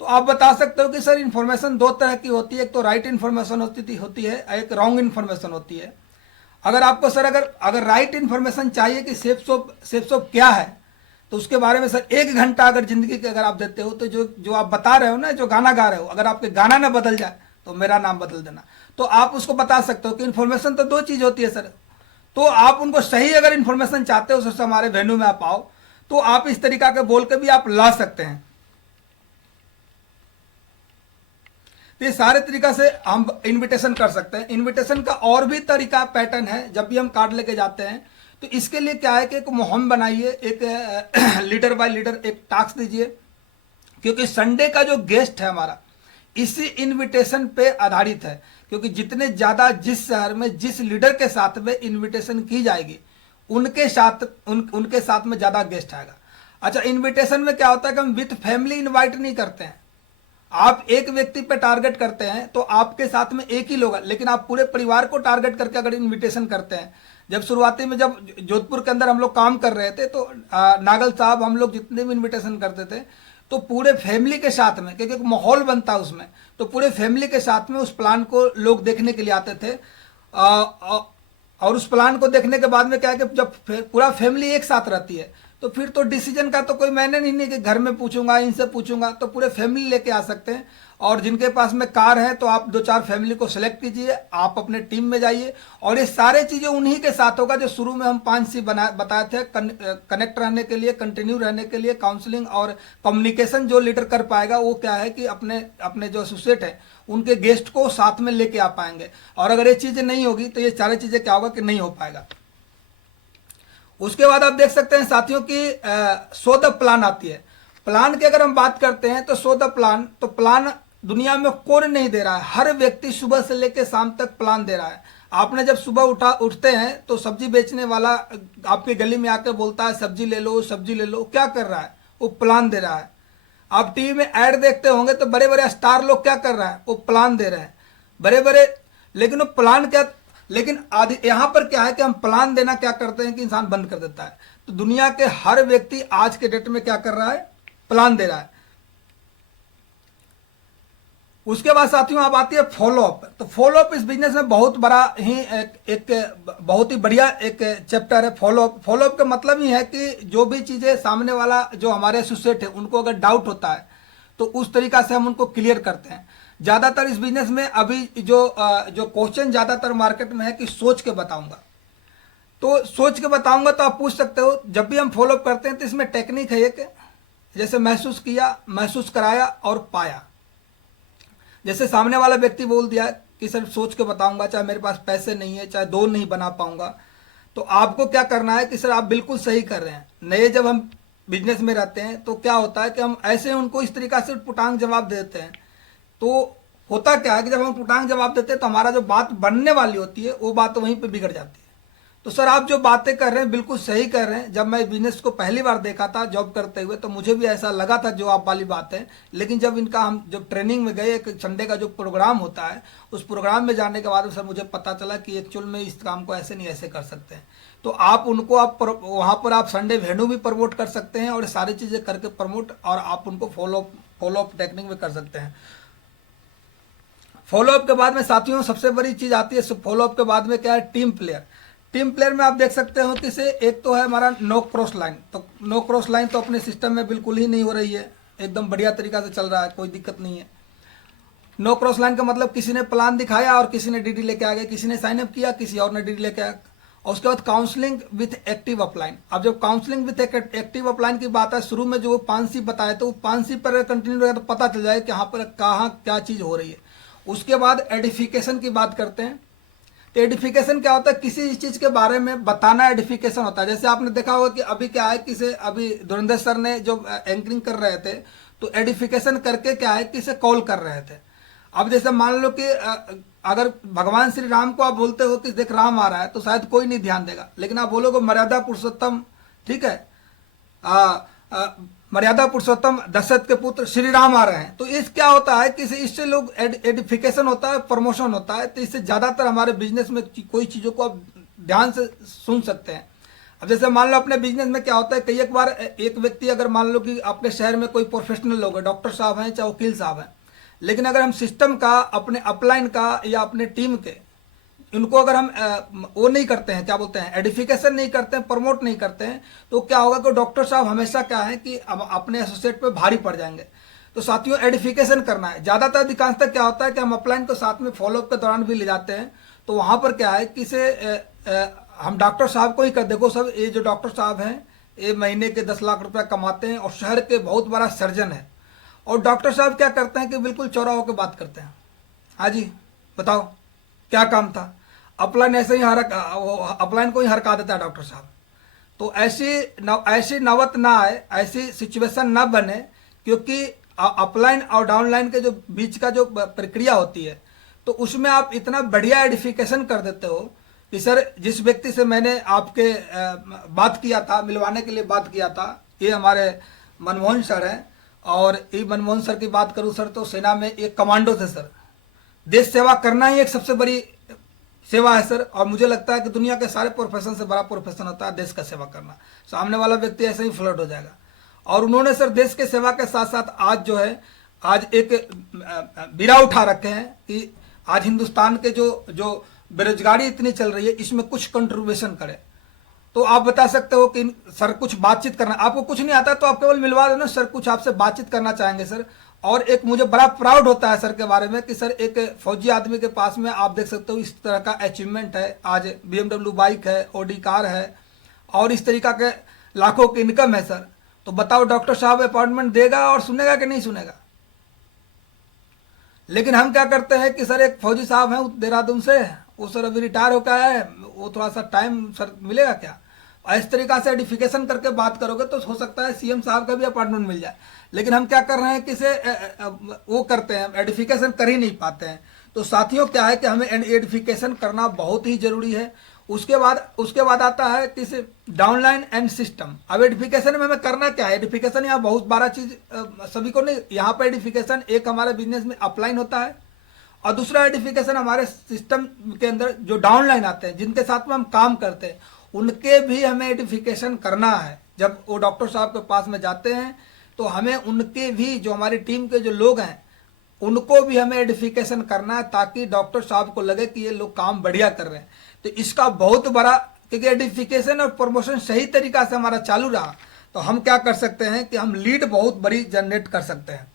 तो आप बता सकते हो कि सर इन्फॉर्मेशन दो तरह की होती है, एक तो राइट इन्फॉर्मेशन होती है, एक रॉन्ग इन्फॉर्मेशन होती है। अगर आपको सर अगर राइट इन्फॉर्मेशन चाहिए कि सेफ सोप क्या है, तो उसके बारे में सर 1 घंटा अगर जिंदगी के अगर आप देते हो, तो जो आप बता रहे हो ना, जो गाना गा रहे हो, अगर आपके गाना ना बदल जाए तो मेरा नाम बदल देना। तो आप उसको बता सकते हो कि इन्फॉर्मेशन तो दो चीज होती है सर। तो आप उनको सही अगर इन्फॉर्मेशन चाहते हो सर, हमारे वेन्यू में आप आओ, तो आप इस तरीका के बोल के भी आप ला सकते हैं। तो ये सारे तरीका से हम इनविटेशन कर सकते हैं। इनविटेशन का और भी तरीका पैटर्न है, जब भी हम कार्ड लेके जाते हैं तो इसके लिए क्या है कि एक मुहिम बनाइए, एक लीडर बाय लीडर एक टास्क दीजिए, क्योंकि संडे का जो गेस्ट है हमारा इसी इनविटेशन पे आधारित है। क्योंकि जितने ज़्यादा जिस शहर में जिस लीडर के साथ में इनविटेशन की जाएगी, उनके साथ में ज़्यादा गेस्ट आएगा। अच्छा, इनविटेशन में क्या होता है कि हम विथ फैमिली इनवाइट नहीं करते हैं। आप एक व्यक्ति पे टारगेट करते हैं तो आपके साथ में एक ही लोग, लेकिन आप पूरे परिवार को टारगेट करके अगर इनविटेशन करते हैं। जब शुरुआती में जब जोधपुर के अंदर हम लोग काम कर रहे थे, तो नागल साहब हम लोग जितने भी इनविटेशन करते थे तो पूरे फैमिली के साथ में, क्योंकि एक माहौल बनता है उसमें, तो पूरे फैमिली के साथ में उस प्लान को लोग देखने के लिए आते थे। और उस प्लान को देखने के बाद में क्या है कि जब पूरा फैमिली एक साथ रहती है तो फिर तो डिसीजन का तो कोई मैंने नहीं कि घर में पूछूंगा, इनसे पूछूंगा, तो पूरे फैमिली लेके आ सकते हैं। और जिनके पास में कार है तो आप 2-4 फैमिली को सिलेक्ट कीजिए, आप अपने टीम में जाइए, और ये सारे चीज़ें उन्हीं के साथ होगा जो शुरू में हम 5C बताए थे। कनेक्ट रहने के लिए, कंटिन्यू रहने के लिए, काउंसलिंग और कम्युनिकेशन जो लीडर कर पाएगा वो क्या है कि अपने जो एसोसिएट है उनके गेस्ट को साथ में लेके आ पाएंगे। और अगर ये चीज़ें नहीं होगी तो ये सारी चीज़ें क्या होगा कि नहीं हो पाएगा। उसके बाद आप देख सकते हैं साथियों की सो द प्लान आती है। प्लान की अगर हम बात करते हैं तो सो द प्लान, तो प्लान दुनिया में कौन नहीं दे रहा है, हर व्यक्ति सुबह से लेकर शाम तक प्लान दे रहा है। आपने जब सुबह उठते हैं तो सब्जी बेचने वाला आपके गली में आकर बोलता है सब्जी ले लो, सब्जी ले लो, क्या कर रहा है? वो प्लान दे रहा है। आप टीवी में ऐड देखते होंगे तो बड़े बड़े स्टार लोग क्या कर रहा है? वो प्लान दे रहे हैं बड़े बड़े, लेकिन वो प्लान क्या, लेकिन आदि यहाँ पर क्या है कि हम प्लान देना क्या करते हैं कि इंसान बंद कर देता है। तो दुनिया के हर व्यक्ति आज के डेट में क्या कर रहा है? प्लान दे रहा है। उसके बाद साथियों आप आती है फॉलोअप। तो फॉलोअप इस बिजनेस में बहुत बड़ा ही एक बहुत ही बढ़िया एक चैप्टर है फॉलोअप। फॉलोअप का मतलब ही है कि जो भी चीज़ें सामने वाला जो हमारे एसोसिएट है उनको अगर डाउट होता है तो उस तरीका से हम उनको क्लियर करते हैं। ज़्यादातर इस बिजनेस में अभी जो क्वेश्चन ज़्यादातर मार्केट में है कि सोच के बताऊंगा, तो सोच के बताऊंगा तो आप पूछ सकते हो। जब भी हम फॉलोअप करते हैं तो इसमें टेक्निक है एक, जैसे महसूस किया, महसूस कराया और पाया। जैसे सामने वाला व्यक्ति बोल दिया कि सर सोच के बताऊंगा, चाहे मेरे पास पैसे नहीं है, चाहे दो नहीं बना पाऊंगा, तो आपको क्या करना है कि सर आप बिल्कुल सही कर रहे हैं। नए जब हम बिजनेस में रहते हैं तो क्या होता है कि हम ऐसे उनको इस तरीका से पुटांग जवाब देते हैं। तो होता क्या है कि जब हम पुटांग जवाब देते हैं तो हमारा जो बात बनने वाली होती है वो बात वहीं पे बिगड़ जाती है। तो सर आप जो बातें कर रहे हैं बिल्कुल सही कर रहे हैं। जब मैं इस बिजनेस को पहली बार देखा था जॉब करते हुए तो मुझे भी ऐसा लगा था जो आप वाली बात है, लेकिन जब इनका हम जब ट्रेनिंग में गए, एक संडे का जो प्रोग्राम होता है उस प्रोग्राम में जाने के बाद सर मुझे पता चला कि एक्चुअल में इस काम को ऐसे नहीं ऐसे कर सकते हैं। तो आप उनको आप वहाँ पर आप संडे वेन्यू भी प्रमोट कर सकते हैं और सारी चीज़ें करके प्रमोट, और आप उनको फॉलोअप टेक्निक में कर सकते हैं। फॉलोअप के बाद में साथियों सबसे बड़ी चीज़ आती है, फॉलोअप के बाद में क्या है? Team player. टीम प्लेयर में आप देख सकते हो कि से एक तो है हमारा नो क्रॉस लाइन। तो नो क्रॉस लाइन तो अपने सिस्टम में बिल्कुल ही नहीं हो रही है, एकदम बढ़िया तरीका से चल रहा है, कोई दिक्कत नहीं है। नो क्रॉस लाइन का मतलब किसी ने प्लान दिखाया और किसी ने डीडी लेके आ गया, किसी ने साइन अप किया, किसी और ने डीडी लेके आया। और उसके बाद काउंसलिंग विथ एक्टिव अपलाइन। अब जब काउंसलिंग विथ एक्टिव अपलाइन की बात है, शुरू में जो 5C बताया तो 5C पर कंटिन्यू रहेगा तो पता चल जाए कि यहाँ पर कहाँ क्या चीज़ हो रही है। उसके बाद एडिफिकेशन की बात करते हैं। तो एडिफिकेशन क्या होता है? किसी चीज़ के बारे में बताना एडिफिकेशन होता है। जैसे आपने देखा होगा कि अभी क्या है कि से अभी धुरंधर सर ने जो एंकरिंग कर रहे थे तो एडिफिकेशन करके क्या है कि से कॉल कर रहे थे। अब जैसे मान लो कि अगर भगवान श्री राम को आप बोलते हो कि देख राम आ रहा है तो शायद कोई नहीं ध्यान देगा, लेकिन आप बोलोगे मर्यादा पुरुषोत्तम, ठीक है, मर्यादा पुरुषोत्तम दशरथ के पुत्र श्री राम आ रहे हैं। तो इस क्या होता है कि इससे लोग एडिफिकेशन होता है, प्रमोशन होता है। तो इससे ज़्यादातर हमारे बिजनेस में कोई चीज़ों को आप ध्यान से सुन सकते हैं। अब जैसे मान लो अपने बिजनेस में क्या होता है, कई एक बार एक व्यक्ति अगर मान लो कि अपने शहर में कोई प्रोफेशनल लोग हैं, डॉक्टर साहब हैं चाहे वकील साहब हैं, लेकिन अगर हम सिस्टम का अपने अपलाइन का या अपने टीम के इनको अगर हम वो नहीं करते हैं, क्या बोलते हैं, एडिफिकेशन नहीं करते हैं, प्रमोट नहीं करते हैं, तो क्या होगा कि डॉक्टर साहब हमेशा क्या है कि अपने एसोसिएट पे भारी पड़ जाएंगे। तो साथियों एडिफिकेशन करना है। ज़्यादातर अधिकांशतः क्या होता है कि हम अपलाइन को साथ में फॉलोअप के दौरान भी ले जाते हैं। तो वहाँ पर क्या है कि हम डॉक्टर साहब को ही कर, देखो सब ये जो डॉक्टर साहब हैं ये महीने के 10 लाख रुपया कमाते हैं और शहर के बहुत बड़ा सर्जन है। और डॉक्टर साहब क्या करते हैं कि बिल्कुल चौरा होकर बात करते हैं, हाँ जी बताओ क्या काम था, अपलाइन ऐसे ही अपलाइन को ही हरका देता है डॉक्टर साहब। तो ऐसी नौबत ना आए, ऐसी सिचुएशन ना बने, क्योंकि अपलाइन और डाउनलाइन के जो बीच का जो प्रक्रिया होती है तो उसमें आप इतना बढ़िया एडिफिकेशन कर देते हो कि सर जिस व्यक्ति से मैंने आपके बात किया था, मिलवाने के लिए बात किया था, ये हमारे मनमोहन सर हैं। और ये मनमोहन सर की बात करूं सर तो सेना में एक कमांडो थे सर। देश सेवा करना ही एक सबसे बड़ी सेवा है सर। और मुझे लगता है कि दुनिया के सारे प्रोफेशन से बड़ा प्रोफेशन होता है देश का सेवा करना। सामने वाला व्यक्ति ऐसे ही फ्लड हो जाएगा। और उन्होंने सर देश के सेवा के साथ साथ आज जो है आज एक बीड़ा उठा रखे हैं कि आज हिंदुस्तान के जो बेरोजगारी इतनी चल रही है इसमें कुछ कंट्रीब्यूशन करे। तो आप बता सकते हो कि सर कुछ बातचीत करना, आपको कुछ नहीं आता तो आप केवल मिलवा देना, सर कुछ आपसे बातचीत करना चाहेंगे सर। और एक मुझे बड़ा प्राउड होता है सर के बारे में कि सर एक फौजी आदमी के पास में आप देख सकते हो इस तरह का अचीवमेंट है। आज BMW बाइक है, ऑडी कार है और इस तरीका के लाखों की इनकम है सर। तो बताओ डॉक्टर साहब अपॉइंटमेंट देगा और सुनेगा कि नहीं सुनेगा। लेकिन हम क्या करते हैं कि सर एक फौजी साहब हैं देहरादून से, वो सर अभी रिटायर होकर है, वो थोड़ा सा टाइम सर मिलेगा क्या। इस तरीका से एडिफिकेशन करके बात करोगे तो हो सकता है CM साहब का भी अपॉइंटमेंट मिल जाए। लेकिन हम क्या कर रहे हैं कि वो करते हैं, एडिफिकेशन कर ही नहीं पाते हैं। तो साथियों क्या है कि हमें एडिफिकेशन करना बहुत ही जरूरी है। उसके बाद आता है कि डाउनलाइन एंड सिस्टम। अब एडिफिकेशन में हमें करना क्या है, एडिफिकेशन यहाँ बहुत बड़ा चीज सभी को नहीं। यहाँ पर एडिफिकेशन एक हमारे बिजनेस में अपलाइन होता है और दूसरा एडिफिकेशन हमारे सिस्टम के अंदर जो डाउनलाइन आते हैं जिनके साथ में हम काम करते हैं उनके भी हमें एडिफिकेशन करना है। जब वो डॉक्टर साहब के पास में जाते हैं तो हमें उनके भी जो हमारी टीम के जो लोग हैं उनको भी हमें एडिफिकेशन करना है ताकि डॉक्टर साहब को लगे कि ये लोग काम बढ़िया कर रहे हैं। तो इसका बहुत बड़ा, क्योंकि एडिफिकेशन और प्रमोशन सही तरीका से हमारा चालू रहा तो हम क्या कर सकते हैं कि हम लीड बहुत बड़ी जनरेट कर सकते हैं।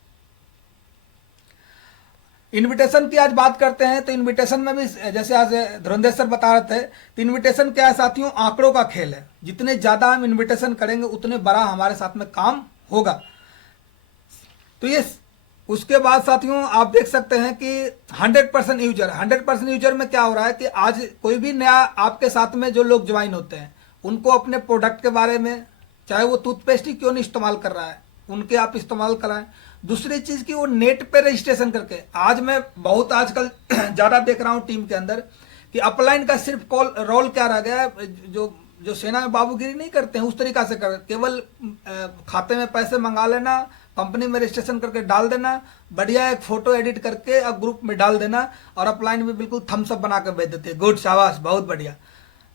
इनविटेशन की आज बात करते हैं तो इनविटेशन में भी जैसे आज धुरंधर सर बता रहे थे, तो इनविटेशन क्या है साथियों, आंकड़ों का खेल है। जितने ज्यादा हम इनविटेशन करेंगे उतने बड़ा हमारे साथ में काम होगा। तो ये उसके बाद साथियों आप देख सकते हैं कि 100% यूजर में क्या हो रहा है कि आज कोई भी नया आपके साथ में जो लोग ज्वाइन होते हैं उनको अपने प्रोडक्ट के बारे में, चाहे वो टूथपेस्ट ही क्यों नहीं इस्तेमाल कर रहा है, उनके आप इस्तेमाल कराएं। दूसरी चीज की वो नेट पे रजिस्ट्रेशन करके, आज मैं बहुत आजकल ज्यादा देख रहा हूँ टीम के अंदर कि अपलाइन का सिर्फ कॉल रोल क्या रह गया है, जो सेना में बाबूगिरी नहीं करते हैं उस तरीका से कर, केवल खाते में पैसे मंगा लेना, कंपनी में रजिस्ट्रेशन करके डाल देना, बढ़िया एक फोटो एडिट करके अब ग्रुप में डाल देना और अपलाइन में बिल्कुल थम्स अप बना कर भेज देते हैं, गुड शाबाश बहुत बढ़िया।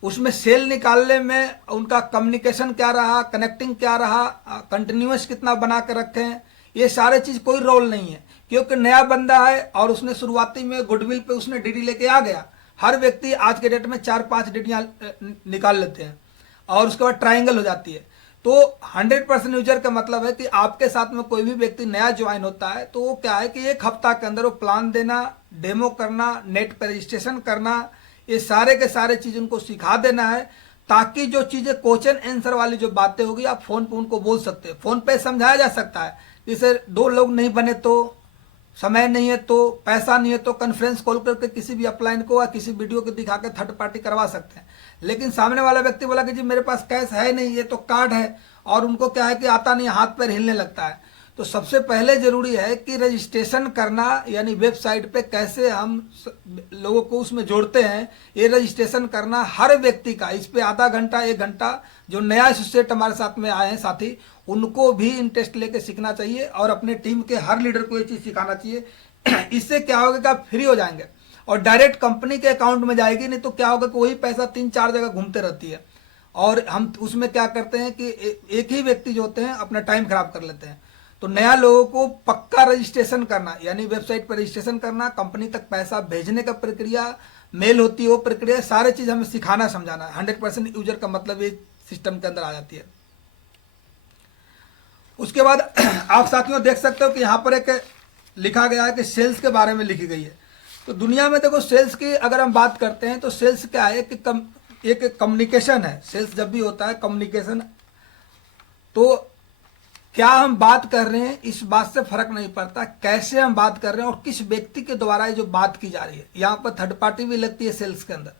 उसमें सेल निकालने में उनका कम्युनिकेशन क्या रहा, कनेक्टिंग क्या रहा, कंटिन्यूअस कितना बना कर रखे हैं, ये सारे चीज कोई रोल नहीं है। क्योंकि नया बंदा है और उसने शुरुआती में गुडविल पे उसने डीडी लेके आ गया। हर व्यक्ति आज के डेट में 4-5 डीडियां निकाल लेते हैं और उसके बाद ट्रायंगल हो जाती है। तो 100% यूजर का मतलब है कि आपके साथ में कोई भी व्यक्ति नया ज्वाइन होता है तो वो क्या है कि एक हफ्ता के अंदर वो प्लान देना, डेमो करना, नेट पर रजिस्ट्रेशन करना, ये सारे के सारे चीज उनको सिखा देना है ताकि जो चीजें क्वेश्चन आंसर वाली जो बातें होगी आप फोन पे उनको बोल सकते हैं। फोन पे समझाया जा सकता है, जैसे 2 लोग नहीं बने तो, समय नहीं है तो, पैसा नहीं है तो कॉन्फ्रेंस कॉल करके किसी भी अपलाइन को या किसी वीडियो को दिखा के थर्ड पार्टी करवा सकते हैं। लेकिन सामने वाला व्यक्ति बोला कि जी मेरे पास कैश है नहीं, ये तो कार्ड है, और उनको क्या है कि आता नहीं, हाथ पैर हिलने लगता है। तो सबसे पहले जरूरी है कि रजिस्ट्रेशन करना, यानी वेबसाइट पे कैसे हम लोगों को उसमें जोड़ते हैं, ये रजिस्ट्रेशन करना हर व्यक्ति का, इस पे आधा घंटा 1 घंटा जो नया एसोसिएट हमारे साथ में आए हैं साथी, उनको भी इंटरेस्ट लेके सीखना चाहिए और अपने टीम के हर लीडर को ये चीज़ सिखाना चाहिए। इससे क्या होगा कि आप फ्री हो जाएंगे और डायरेक्ट कंपनी के अकाउंट में जाएगी, नहीं तो क्या होगा कि वही पैसा 3-4 जगह घूमते रहती है और हम उसमें क्या करते हैं कि एक ही व्यक्ति जो होते हैं अपना टाइम खराब कर लेते हैं। तो नया लोगों को पक्का रजिस्ट्रेशन करना, यानी वेबसाइट पर रजिस्ट्रेशन करना, कंपनी तक पैसा भेजने का प्रक्रिया, मेल होती है वो प्रक्रिया, सारे चीज़ हमें सिखाना समझाना। 100% यूजर का मतलब ये सिस्टम के अंदर आ जाती है। उसके बाद आप साथियों देख सकते हो कि यहाँ पर एक लिखा गया है कि सेल्स के बारे में लिखी गई है। तो दुनिया में देखो सेल्स की अगर हम बात करते हैं तो सेल्स क्या है कि एक कम्युनिकेशन है। सेल्स जब भी होता है कम्युनिकेशन, तो क्या हम बात कर रहे हैं इस बात से फर्क नहीं पड़ता, कैसे हम बात कर रहे हैं और किस व्यक्ति के द्वारा ये जो बात की जा रही है। यहाँ पर थर्ड पार्टी भी लगती है सेल्स के अंदर,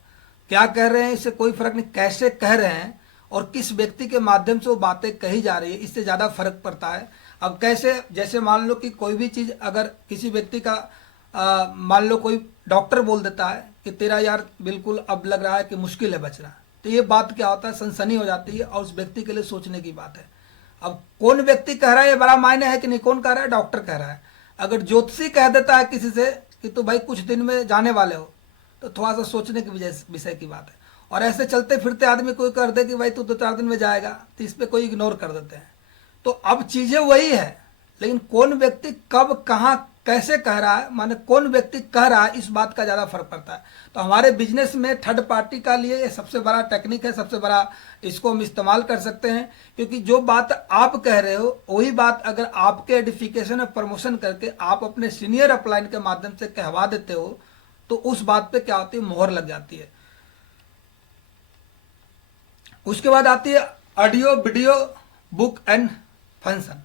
क्या कह रहे हैं इससे कोई फर्क नहीं, कैसे कह रहे हैं और किस व्यक्ति के माध्यम से वो बातें कही जा रही है, इससे ज़्यादा फर्क पड़ता है। अब कैसे, जैसे मान लो कि कोई भी चीज़ अगर किसी व्यक्ति का मान लो कोई डॉक्टर बोल देता है कि तेरा यार बिल्कुल अब लग रहा है कि मुश्किल है बचना, तो ये बात क्या होता है, सनसनी हो जाती है और उस व्यक्ति के लिए सोचने की बात है। अब कौन व्यक्ति कह रहा है ये बड़ा मायने है कि नहीं, कौन कह रहा है, डॉक्टर कह रहा है। अगर ज्योतिषी कह देता है किसी से कि तो भाई कुछ दिन में जाने वाले हो, तो थोड़ा सा सोचने के विषय की बात है। और ऐसे चलते फिरते आदमी कोई कर दे कि भाई तू 2-4 दिन में जाएगा, तो इस पर कोई इग्नोर कर देते हैं। तो अब चीज़ें वही है, लेकिन कौन व्यक्ति कब कहाँ कैसे कह रहा है, माने कौन व्यक्ति कह रहा है, इस बात का ज़्यादा फर्क पड़ता है। तो हमारे बिजनेस में थर्ड पार्टी का लिए ये सबसे बड़ा टेक्निक है, सबसे बड़ा इसको हम इस्तेमाल कर सकते हैं। क्योंकि जो बात आप कह रहे हो वही बात अगर आपके एडिफिकेशन और प्रमोशन करके आप अपने सीनियर अपलाइन के माध्यम से कहवा देते हो, तो उस बात पे क्या होती है, मोहर लग जाती है। उसके बाद आती है audio video book and function.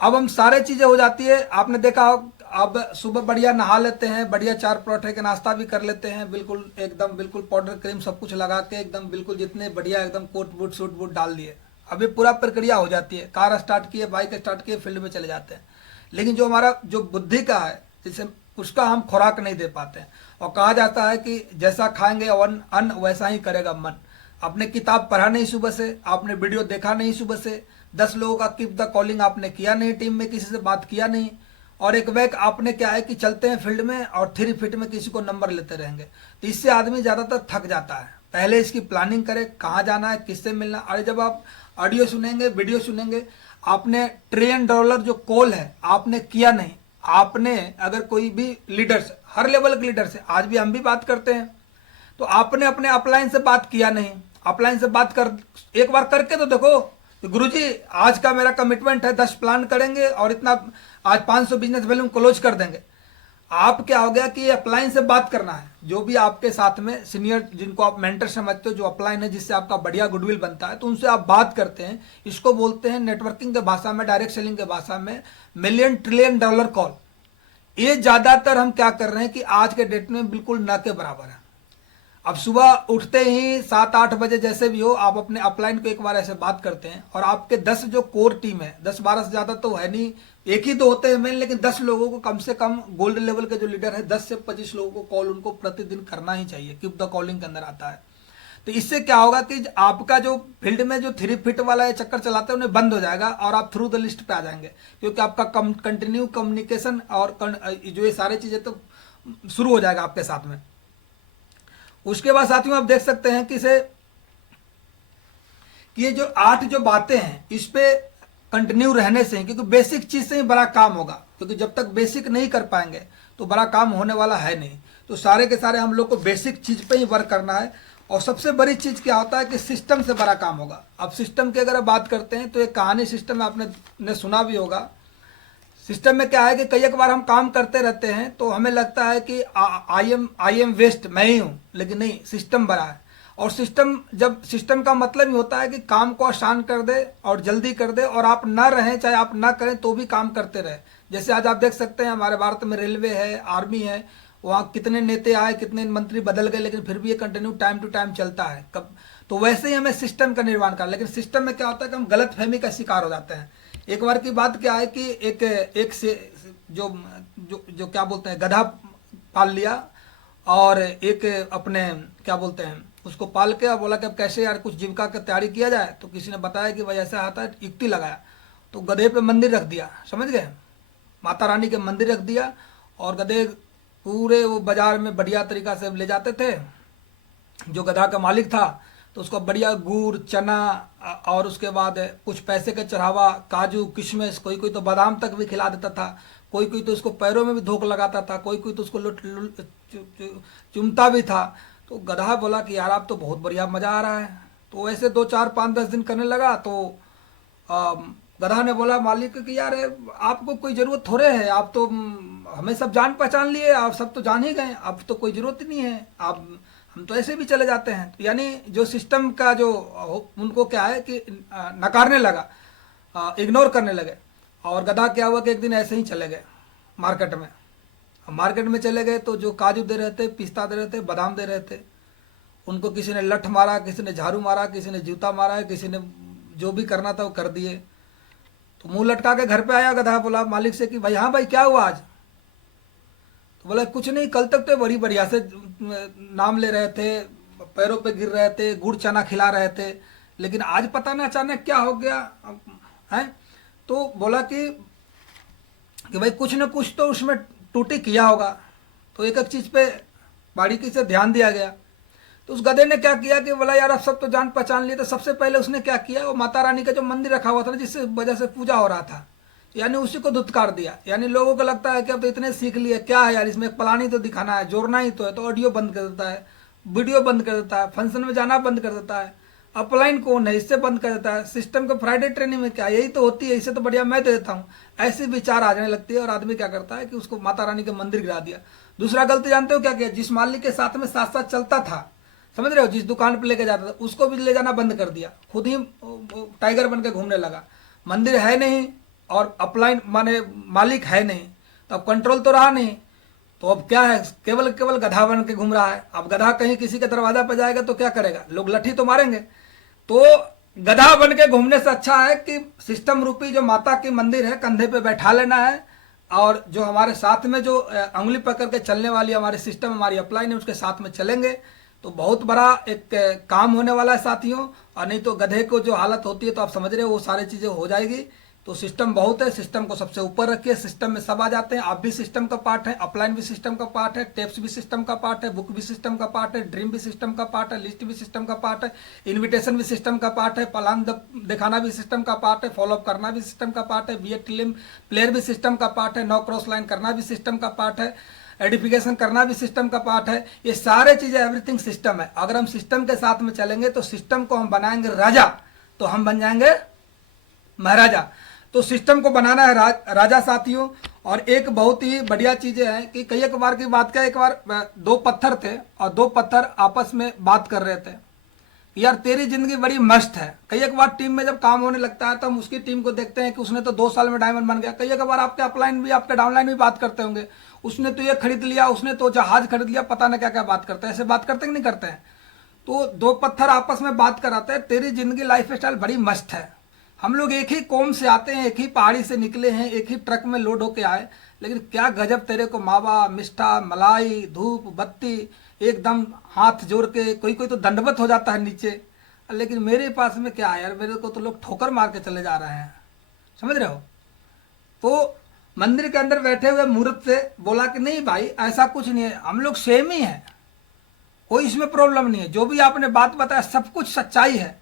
अब हम सारे चीज़ें हो जाती है, आपने देखा हो अब सुबह बढ़िया नहा लेते हैं, बढ़िया 4 पराठे का नाश्ता भी कर लेते हैं, बिल्कुल एकदम बिल्कुल पाउडर क्रीम सब कुछ लगा के एकदम बिल्कुल जितने बढ़िया एकदम कोट बूट सूट बूट डाल दिए, अभी पूरा प्रक्रिया हो जाती है, कार स्टार्ट किए, बाइक स्टार्ट किए, फील्ड में चले जाते हैं। लेकिन जो हमारा जो बुद्धि का है, जिसे उसका हम खुराक नहीं दे पाते हैं। और कहा जाता है कि जैसा खाएंगे अन्न वैसा ही करेगा मन। आपने किताब पढ़ा नहीं सुबह से, आपने वीडियो देखा नहीं सुबह से, 10 लोगों का कीप द कॉलिंग आपने किया नहीं, टीम में किसी से बात किया नहीं, और एक बैग आपने क्या है कि चलते हैं फील्ड में और 3 फीट में किसी को नंबर लेते रहेंगे, तो इससे आदमी ज़्यादातर थक जाता है। पहले इसकी प्लानिंग करें, कहाँ जाना है, किससे मिलना। अरे जब आप ऑडियो सुनेंगे, वीडियो सुनेंगे, आपने $1 ट्रिलियन जो कॉल है आपने किया नहीं, आपने अगर कोई भी लीडर से, हर लेवल के लीडर से, आज भी हम भी बात करते हैं, तो आपने अपने अपलाइन से बात किया नहीं। अपलाइन से बात कर, एक बार करके तो देखो, तो गुरुजी आज का मेरा कमिटमेंट है 10 प्लान करेंगे और इतना आज 500 बिजनेस वैल्यूम क्लोज कर देंगे। आप क्या हो गया कि अपलाइन से बात करना है, जो भी आपके साथ में सीनियर जिनको आप मेंटर समझते हो, जो अपलाइन है जिससे आपका बढ़िया गुडविल बनता है, तो उनसे आप बात करते हैं। इसको बोलते हैं नेटवर्किंग के भाषा में, डायरेक्ट सेलिंग के भाषा में $1 ट्रिलियन कॉल। ये ज़्यादातर हम क्या कर रहे हैं कि आज के डेट में बिल्कुल न के बराबर है। अब सुबह उठते ही 7-8 बजे जैसे भी हो, आप अपने अपलाइन को एक बार ऐसे बात करते हैं और आपके 10 जो कोर टीम है, 10-12 से ज़्यादा तो है नहीं, एक ही तो होते हैं मेन, लेकिन 10 लोगों को कम से कम गोल्ड लेवल के जो लीडर है 10 से 25 लोगों को कॉल उनको प्रतिदिन करना ही चाहिए, कीप द कॉलिंग के अंदर आता है। तो इससे क्या होगा कि आपका जो फील्ड में जो 3 फीट वाला ये चक्कर चलाते हैं उन्हें बंद हो जाएगा और आप थ्रू द लिस्ट पे आ जाएंगे, क्योंकि आपका कंटिन्यू कम्युनिकेशन और जो ये सारी चीज़ें तो शुरू हो जाएगा आपके साथ में। उसके बाद साथियों आप देख सकते हैं कि ये जो 8 जो बातें हैं इस पे कंटिन्यू रहने से, क्योंकि बेसिक चीज से ही बड़ा काम होगा, क्योंकि जब तक बेसिक नहीं कर पाएंगे तो बड़ा काम होने वाला है नहीं। तो सारे के सारे हम लोग को बेसिक चीज पे ही वर्क करना है। और सबसे बड़ी चीज क्या होता है कि सिस्टम से बड़ा काम होगा। अब सिस्टम की अगर बात करते हैं तो एक कहानी सिस्टम आपने सुना भी होगा। सिस्टम में क्या है कि कई एक बार हम काम करते रहते हैं तो हमें लगता है कि आई एम वेस्ट, मैं ही हूँ, लेकिन नहीं, सिस्टम बड़ा है। और सिस्टम का मतलब ही होता है कि काम को आसान कर दे और जल्दी कर दे, और आप ना रहें चाहे आप ना करें तो भी काम करते रहे। जैसे आज आप देख सकते हैं हमारे भारत में रेलवे है, आर्मी है, वहाँ कितने नेता आए, कितने मंत्री बदल गए, लेकिन फिर भी ये कंटिन्यू टाइम टू टाइम चलता है। कब तो वैसे ही हमें सिस्टम का निर्माण करना, लेकिन सिस्टम में क्या होता है कि हम गलत फहमी का शिकार हो जाते हैं। एक बार की बात क्या है कि एक एक से जो जो जो क्या बोलते हैं गधा पाल लिया, और एक अपने क्या बोलते हैं उसको पाल के, और बोला कि अब कैसे यार कुछ जीविका की तैयारी किया जाए। तो किसी ने बताया कि भाई ऐसा आता है, युक्ति लगाया, तो गधे पे मंदिर रख दिया, समझ गए, माता रानी के मंदिर रख दिया। और गधे पूरे वो बाजार में बढ़िया तरीका से ले जाते थे। जो गधा का मालिक था तो उसको बढ़िया गुड़ चना और उसके बाद कुछ पैसे का चढ़ावा, काजू किशमिश, कोई कोई तो बादाम तक भी खिला देता था, कोई कोई तो उसको पैरों में भी धोख लगाता था, कोई कोई तो उसको चुमता भी था। तो गधा बोला कि यार आप तो बहुत बढ़िया मजा आ रहा है। तो ऐसे 2 4 5 10 दिन करने लगा। तो आ, गधा ने बोला मालिक कि यार आपको कोई ज़रूरत थोड़े है, आप तो हमें सब जान पहचान लिए, आप सब तो जान ही गए, अब तो कोई ज़रूरत ही नहीं है, आप हम तो ऐसे भी चले जाते हैं। तो यानी जो सिस्टम का जो उनको क्या है कि नकारने लगा, इग्नोर करने लगे। और गधा क्या हुआ कि एक दिन ऐसे ही चले गए मार्केट में। मार्केट में चले गए तो जो काजू दे रहे थे, पिस्ता दे रहे थे, बादाम दे रहे थे, उनको किसी ने लठ मारा, किसी ने झाड़ू मारा, किसी ने जूता मारा, किसी ने जो भी करना था वो कर दिए। तो मुंह लटका के घर पे आया गधा, बोला मालिक से कि भाई हाँ भाई क्या हुआ आज। तो बोला कुछ नहीं, कल तक तो बड़ी बढ़िया से नाम ले रहे थे, पैरों पे गिर रहे थे, गुड़ चना खिला रहे थे, लेकिन आज पता नहीं अचानक क्या हो गया है। तो बोला कि भाई कुछ न कुछ तो उसमें टूटी किया होगा। तो एक एक चीज़ पे बारीकी से ध्यान दिया गया। तो उस गधे ने क्या किया कि बोला यार अब सब तो जान पहचान लिए, तो सबसे पहले उसने क्या किया, वो माता रानी का जो मंदिर रखा हुआ था ना, जिस वजह से पूजा हो रहा था, यानी उसी को धुतकार दिया। यानी लोगों को लगता है कि अब तो इतने सीख लिए, क्या है यार इसमें, एक प्लान ही तो दिखाना है, जोड़ना ही तो है, तो ऑडियो बंद कर देता है, वीडियो बंद कर देता है, फंक्शन में जाना बंद कर देता है, अपलाइन कौन है इससे बंद कर देता है, सिस्टम को फ्राइडे ट्रेनिंग में क्या यही तो होती है, इससे तो बढ़िया मैं दे देता हूँ, ऐसे विचार आ जाने लगती है। और आदमी क्या करता है कि उसको माता रानी के मंदिर गिरा दिया। दूसरा गलती जानते हो क्या किया, जिस मालिक के साथ में साथ साथ चलता था, समझ रहे हो, जिस दुकान पर लेके जाता था, उसको भी ले जाना बंद कर दिया, खुद ही टाइगर बन के घूमने लगा। मंदिर है नहीं और अपलाइन माने मालिक है नहीं, तो अब कंट्रोल तो रहा नहीं। तो अब क्या है, केवल केवल गधा बन के घूम रहा है। अब गधा कहीं किसी के दरवाजा पर जाएगा तो क्या करेगा, लोग लठी तो मारेंगे। तो गधा बन के घूमने से अच्छा है कि सिस्टम रूपी जो माता की मंदिर है कंधे पे बैठा लेना है, और जो हमारे साथ में जो उंगली पकड़ के चलने वाली हमारे सिस्टम हमारी अपलाइन है उसके साथ में चलेंगे तो बहुत बड़ा एक काम होने वाला है साथियों। और नहीं तो गधे को जो हालत होती है तो आप समझ रहे हो वो सारी चीज़ें हो जाएगी। तो सिस्टम बहुत है, सिस्टम को सबसे ऊपर रखिए, सिस्टम में सब आ जाते हैं। आप भी सिस्टम का पार्ट है, अपलाइन भी सिस्टम का पार्ट है, टेप्स भी सिस्टम का पार्ट है, बुक भी सिस्टम का पार्ट है, ड्रीम भी सिस्टम का पार्ट है, लिस्ट भी सिस्टम का पार्ट है, इन्विटेशन भी सिस्टम का पार्ट है, प्लान दिखाना भी सिस्टम का पार्ट है, फॉलोअप करना भी सिस्टम का पार्ट है, बीएड प्लेयर भी सिस्टम का पार्ट है, 9 क्रॉस लाइन करना भी सिस्टम का पार्ट है, एडिफिकेशन करना भी सिस्टम का पार्ट है। ये सारे चीज़ें एवरीथिंग सिस्टम है। अगर हम सिस्टम के साथ में चलेंगे तो सिस्टम को हम बनाएंगे राजा, तो हम बन जाएंगे महाराजा। तो सिस्टम को बनाना है राजा साथियों। और एक बहुत ही बढ़िया चीज़ें हैं कि कई एक बार की बात क्या, एक बार 2 पत्थर थे और 2 पत्थर आपस में बात कर रहे थे, यार तेरी जिंदगी बड़ी मस्त है। कई एक बार टीम में जब काम होने लगता है तो हम उसकी टीम को देखते हैं कि उसने तो 2 साल में डायमंड बन गया। कई एक बार आपके अपलाइन भी आपके डाउनलाइन भी बात करते होंगे, उसने तो ये खरीद लिया, उसने तो जहाज खरीद लिया, पता ना क्या क्या बात करते हैं। ऐसे बात करते कि नहीं करते हैं। तो 2 पत्थर आपस में बात कराते हैं, तेरी जिंदगी लाइफ स्टाइल बड़ी मस्त है। हम लोग एक ही कौम से आते हैं, एक ही पहाड़ी से निकले हैं, एक ही ट्रक में लोड होके आए, लेकिन क्या गजब तेरे को मावा मिष्ठा मलाई धूप बत्ती एकदम हाथ जोड़ के, कोई कोई तो दंडवत हो जाता है नीचे। लेकिन मेरे पास में क्या है यार, मेरे को तो लोग ठोकर मार के चले जा रहे हैं, समझ रहे हो। तो मंदिर के अंदर बैठे हुए मूर्त से बोला कि नहीं भाई ऐसा कुछ नहीं है, हम लोग सेम ही हैं, कोई इसमें प्रॉब्लम नहीं है, जो भी आपने बात बताया सब कुछ सच्चाई है।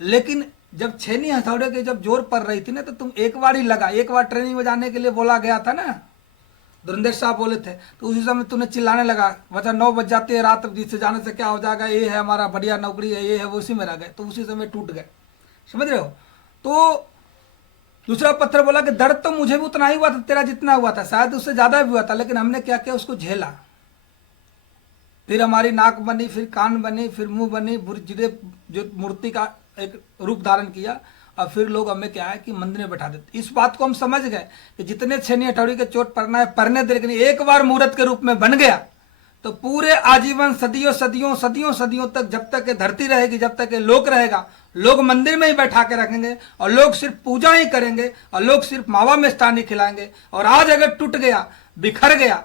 लेकिन जब छेनी हथौड़े की जब जोर पड़ रही थी ना, तो तुम एक बार ही लगा, एक बार ट्रेनिंग में जाने के लिए बोला गया था ना, धुरंधर साहब बोले थे, तो उसी समय तूने चिल्लाने लगा, बचा 9 बज जाते हैं रात, जिससे जाने से क्या हो जाएगा, ये है हमारा बढ़िया नौकरी है, ये है, वो उसी में रह गए, तो उसी समय टूट गए, समझ रहे हो। तो दूसरा पत्थर बोला कि दर्द तो मुझे भी उतना ही हुआ था तेरा जितना हुआ था, शायद उससे ज्यादा भी हुआ था, लेकिन हमने क्या किया, उसको झेला। फिर हमारी नाक बनी, फिर कान बनी, फिर मुंह बनी, जो मूर्ति का एक रूप धारण किया, और फिर लोग हमें क्या है कि मंदिर में बैठा देते। इस बात को हम समझ गए कि जितने छेनी हथौड़ी के चोट पड़ना है पड़ने दे, लेकिन एक बार मूर्त के रूप में बन गया तो पूरे आजीवन सदियों सदियों सदियों सदियों तक, जब तक ये धरती रहेगी, जब तक ये लोक रहेगा, लोग मंदिर में ही बैठा के रखेंगे और लोग सिर्फ पूजा ही करेंगे और लोग सिर्फ मावा मिष्ठान ही खिलाएंगे। और आज अगर टूट गया, बिखर गया,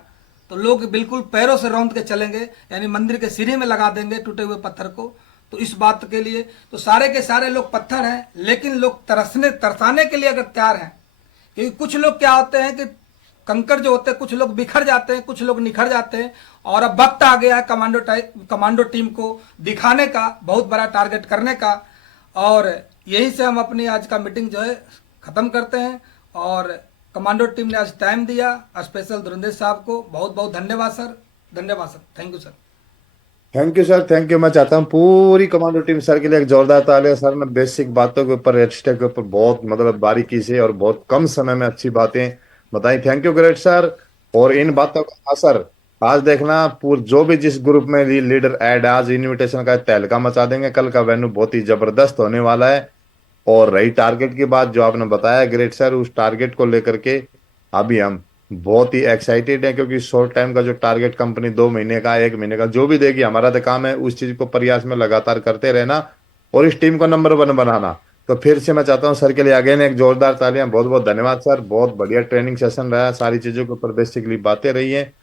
तो लोग बिल्कुल पैरों से रौंद के चलेंगे, यानी मंदिर के सीढ़ी में लगा देंगे टूटे हुए पत्थर को। तो इस बात के लिए तो सारे के सारे लोग पत्थर हैं, लेकिन लोग तरसाने के लिए अगर तैयार हैं, क्योंकि कुछ लोग क्या होते हैं कि कंकड़ जो होते हैं, कुछ लोग बिखर जाते हैं, कुछ लोग निखर जाते हैं। और अब वक्त आ गया है कमांडो टीम को दिखाने का, बहुत बड़ा टारगेट करने का। और यहीं से हम अपनी आज का मीटिंग जो है ख़त्म करते हैं। और कमांडो टीम ने आज टाइम दिया, स्पेशल धुरंधर साहब को बहुत बहुत धन्यवाद सर, धन्यवाद sir, thank you sir. Thank you sir, thank you. मैं चाहता हूँ पूरी कमांडो टीम सर के लिए एक जोरदार तालियां। सर ने बेसिक बातों के ऊपर, एचटेक के ऊपर बहुत मतलब बारीकी से और बहुत कम समय में अच्छी बातें बताई। Thank you great sir. और इन बातों का असर आज देखना, जो भी जिस ग्रुप में लीडर ऐड है, आज इनविटेशन का तहलका मचा देंगे। कल का वेन्यू बहुत ही जबरदस्त होने वाला है। और रही टारगेट की बात जो आपने बताया ग्रेट सर, उस टारगेट को लेकर के अभी हम बहुत ही एक्साइटेड हैं, क्योंकि शॉर्ट टाइम का जो टारगेट कंपनी 2 महीने का, 1 महीने का जो भी देगी, हमारा तो काम है उस चीज को प्रयास में लगातार करते रहना और इस टीम को नंबर 1 बनाना। तो फिर से मैं चाहता हूँ सर के लिए अगेन एक जोरदार तालियां। बहुत बहुत धन्यवाद सर, बहुत बढ़िया ट्रेनिंग सेशन रहा, सारी चीजों के ऊपर बेसिकली बातें रही हैं।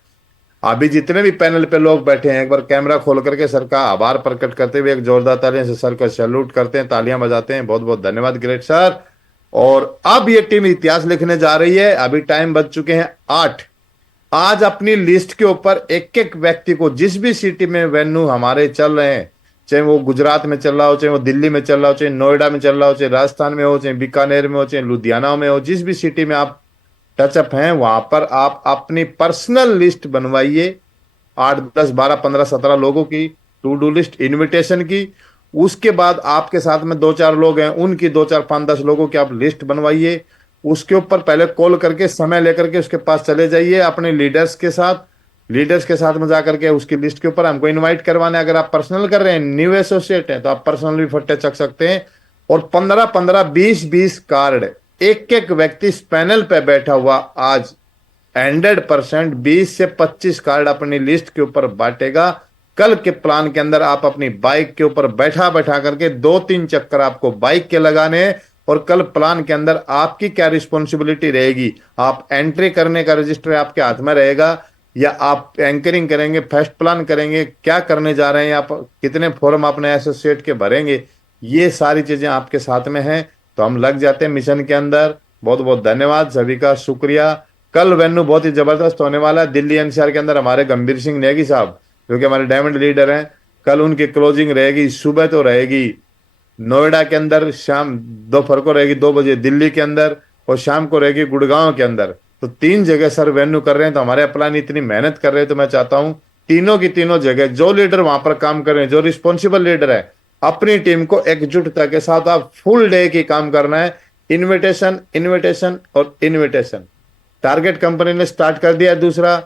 अभी जितने भी पैनल पे लोग बैठे हैं, एक बार कैमरा खोल करके सर का आभार प्रकट करते हुए एक जोरदार तालियां से सर को सैल्यूट करते हैं, तालियां बजाते हैं। बहुत बहुत धन्यवाद ग्रेट सर। और अब ये टीम इतिहास लिखने जा रही है। अभी टाइम बज चुके हैं 8। आज अपनी लिस्ट के ऊपर एक एक व्यक्ति को, जिस भी सिटी में वेन्यू हमारे चल रहे हैं, चाहे वो गुजरात में चल रहा हो, चाहे वो दिल्ली में चल रहा हो, चाहे नोएडा में चल रहा हो, चाहे राजस्थान में हो, चाहे बीकानेर में हो, चाहे लुधियाना में हो, जिस भी सिटी में आप टचअप हैं, वहां पर आप अपनी पर्सनल लिस्ट बनवाइए। 8 10 12 15 17 लोगों की टू डू लिस्ट, इनविटेशन की। उसके बाद आपके साथ में 2 4 लोग हैं, उनकी 2 4 5 10 लोगों की आप लिस्ट बनवाइए। उसके ऊपर पहले कॉल करके समय लेकर के उसके पास चले जाइए अपने लीडर्स के साथ में जाकर के उसकी लिस्ट के ऊपर हमको इनवाइट करवाना है। अगर आप पर्सनल कर रहे हैं, न्यू एसोसिएट हैं, तो आप पर्सनल भी फट्टे चक सकते हैं। और 15 15 20 20 कार्ड एक एक व्यक्ति इस पैनल पे बैठा हुआ आज 100% 20 से 25 कार्ड अपनी लिस्ट के ऊपर बांटेगा। कल के प्लान के अंदर आप अपनी बाइक के ऊपर बैठा बैठा करके 2 3 चक्कर आपको बाइक के लगाने हैं। और कल प्लान के अंदर आपकी क्या रिस्पॉन्सिबिलिटी रहेगी, आप एंट्री करने का रजिस्टर आपके हाथ में रहेगा, या आप एंकरिंग करेंगे, फर्स्ट प्लान करेंगे, क्या करने जा रहे हैं आप, कितने फॉर्म अपने एसोसिएट के भरेंगे, ये सारी चीजें आपके साथ में हैं। तो हम लग जाते हैं मिशन के अंदर। बहुत बहुत धन्यवाद सभी का, शुक्रिया। कल वेन्यू बहुत ही जबरदस्त होने वाला है। दिल्ली एनसीआर के अंदर हमारे गंभीर सिंह नेगी साहब, जो कि हमारे डायमंड लीडर हैं, कल उनकी क्लोजिंग रहेगी। सुबह तो रहेगी नोएडा के अंदर, शाम दोपहर को रहेगी 2 बजे दिल्ली के अंदर, और शाम को रहेगी गुड़गांव के अंदर। तो 3 जगह सर वेन्यू कर रहे हैं। तो हमारे अपलाइन इतनी मेहनत कर रहे हैं, तो मैं चाहता हूं तीनों की तीनों जगह जो लीडर वहां पर काम कर रहे हैं, जो रिस्पॉन्सिबल लीडर है, अपनी टीम को एकजुटता के साथ आप फुल डे की काम करना है। इनविटेशन इनविटेशन और इनविटेशन। टारगेट कंपनी ने स्टार्ट कर दिया है दूसरा।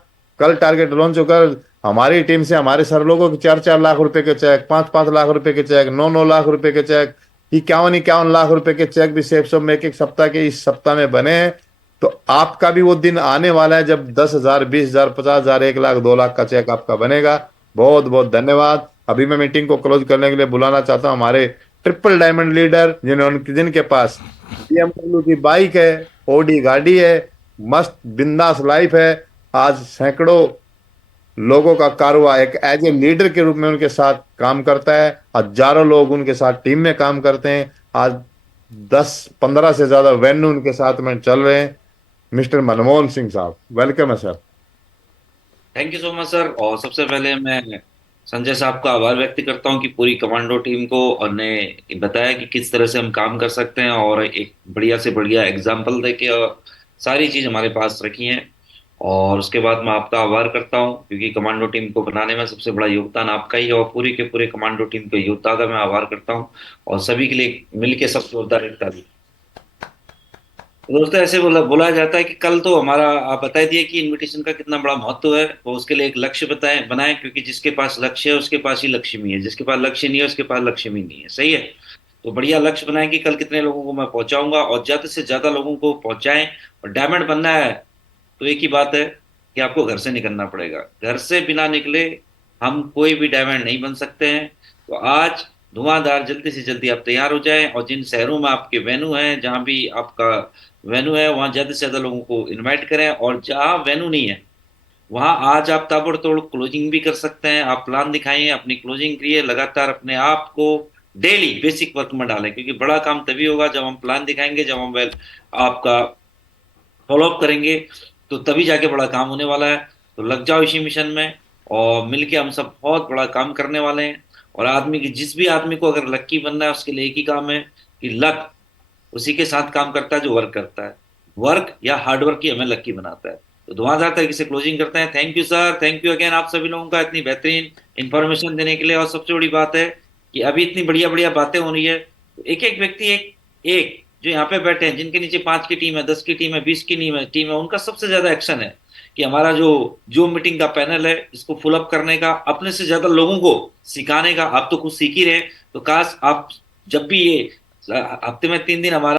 कल टारगेट लॉन्च होकर हमारी टीम से हमारे सर लोगों के 4 4 लाख रुपए के चेक, 5 5 लाख रुपए के चेक, 9 9 लाख रुपए के चेक, 51 51 लाख रुपए के चेक भी सेफ सब में एक एक सप्ताह के इस सप्ताह में बने हैं। तो आपका भी वो दिन आने वाला है जब 10,000 20,000 50,000 1 लाख 2 लाख का चेक आपका बनेगा। बहुत बहुत धन्यवाद। अभी मैं मीटिंग को क्लोज करने के लिए बुलाना चाहता हूं हमारे ट्रिपल डायमंड लीडर, जिनके पास BMW की बाइक है, ओडी गाड़ी है, मस्त बिंदास लाइफ है। आज सैकड़ों लोगों का कारवा एक एज ए लीडर के रूप में उनके साथ काम करता है। हजारों लोग उनके साथ टीम में काम करते हैं। आज 10 15 से ज्यादा वेन्यू उनके साथ में चल रहे हैं। मिस्टर मनमोहन सिंह साहब, वेलकम है sir. Thank you so much sir. और सबसे पहले मैं संजय साहब का आभार व्यक्त करता हूं कि पूरी कमांडो टीम को और ने बताया कि किस तरह से हम काम कर सकते हैं, और एक बढ़िया से बढ़िया एग्जाम्पल देके और सारी चीज हमारे पास रखी हैं। और उसके बाद मैं आपका आभार करता हूं, क्योंकि कमांडो टीम को बनाने में सबसे बड़ा योगदान आपका ही है, और पूरी के पूरे कमांडो टीम के योद्धा का मैं आभार करता हूं। और सभी के लिए मिलके सब जोरदार एक ताली। दोस्तों, ऐसे बोला जाता है कि कल तो हमारा आप बता दिए कि इनविटेशन का कितना बड़ा महत्व है। तो उसके लिए एक लक्ष्य बनाएं, क्योंकि जिसके पास लक्ष्य है उसके पास ही लक्ष्मी है, जिसके पास लक्ष्य नहीं है उसके पास लक्ष्मी नहीं है। सही है। तो बढ़िया लक्ष्य बनाएं कि कल कितने लोगों को मैं पहुंचाऊंगा, और ज्यादा से ज्यादा लोगों को पहुंचाएं। और डायमंड बनना है तो एक ही बात है कि आपको घर से निकलना पड़ेगा। घर से बिना निकले हम कोई भी डायमंड नहीं बन सकते हैं। तो आज धुआंधार जल्दी से जल्दी आप तैयार हो जाएं, और जिन शहरों में आपके वेन्यू है, जहां भी आपका वेन्यू है, वहां ज्यादा से ज्यादा लोगों को इनवाइट करें। और जहां वेन्यू नहीं है, वहां आज आप ताबड़तोड़ क्लोजिंग भी कर सकते हैं। आप प्लान दिखाइए, अपनी क्लोजिंग करिए, लगातार अपने आप को डेली बेसिक वर्क में डालें, क्योंकि बड़ा काम तभी होगा जब हम प्लान दिखाएंगे, जब हम वेल आपका फॉलो अप करेंगे, तो तभी जाके बड़ा काम होने वाला है। तो लग जाओ इसी मिशन में, और मिलके हम सब बहुत बड़ा काम करने वाले हैं। और आदमी की, जिस भी आदमी को अगर लक्की बनना है, उसके लिए एक ही काम है कि लक उसी के साथ काम करता है जो वर्क करता है। वर्क या हार्ड वर्क ही हमें लक्की बनाता है। तो धुआंधार तरीके से क्लोजिंग करते हैं। Thank you sir, thank you again आप सभी लोगों का इतनी बेहतरीन इंफॉर्मेशन देने के लिए। और सबसे बड़ी बात है कि अभी इतनी बढ़िया बढ़िया बातें हो रही है, तो एक एक व्यक्ति, एक एक जो यहाँ पे बैठे हैं, जिनके नीचे 5 की टीम है, 10 की टीम है, 20 की टीम है, उनका सबसे ज्यादा एक्शन है कि हमारा जो मीटिंग का पैनल है, इसको फुल अप करने का, अपने से ज्यादा लोगों को सिखाने का। आप तो कुछ सीख ही रहे, तो काश आप जब भी ये हफ्ते में 3 दिन हमारा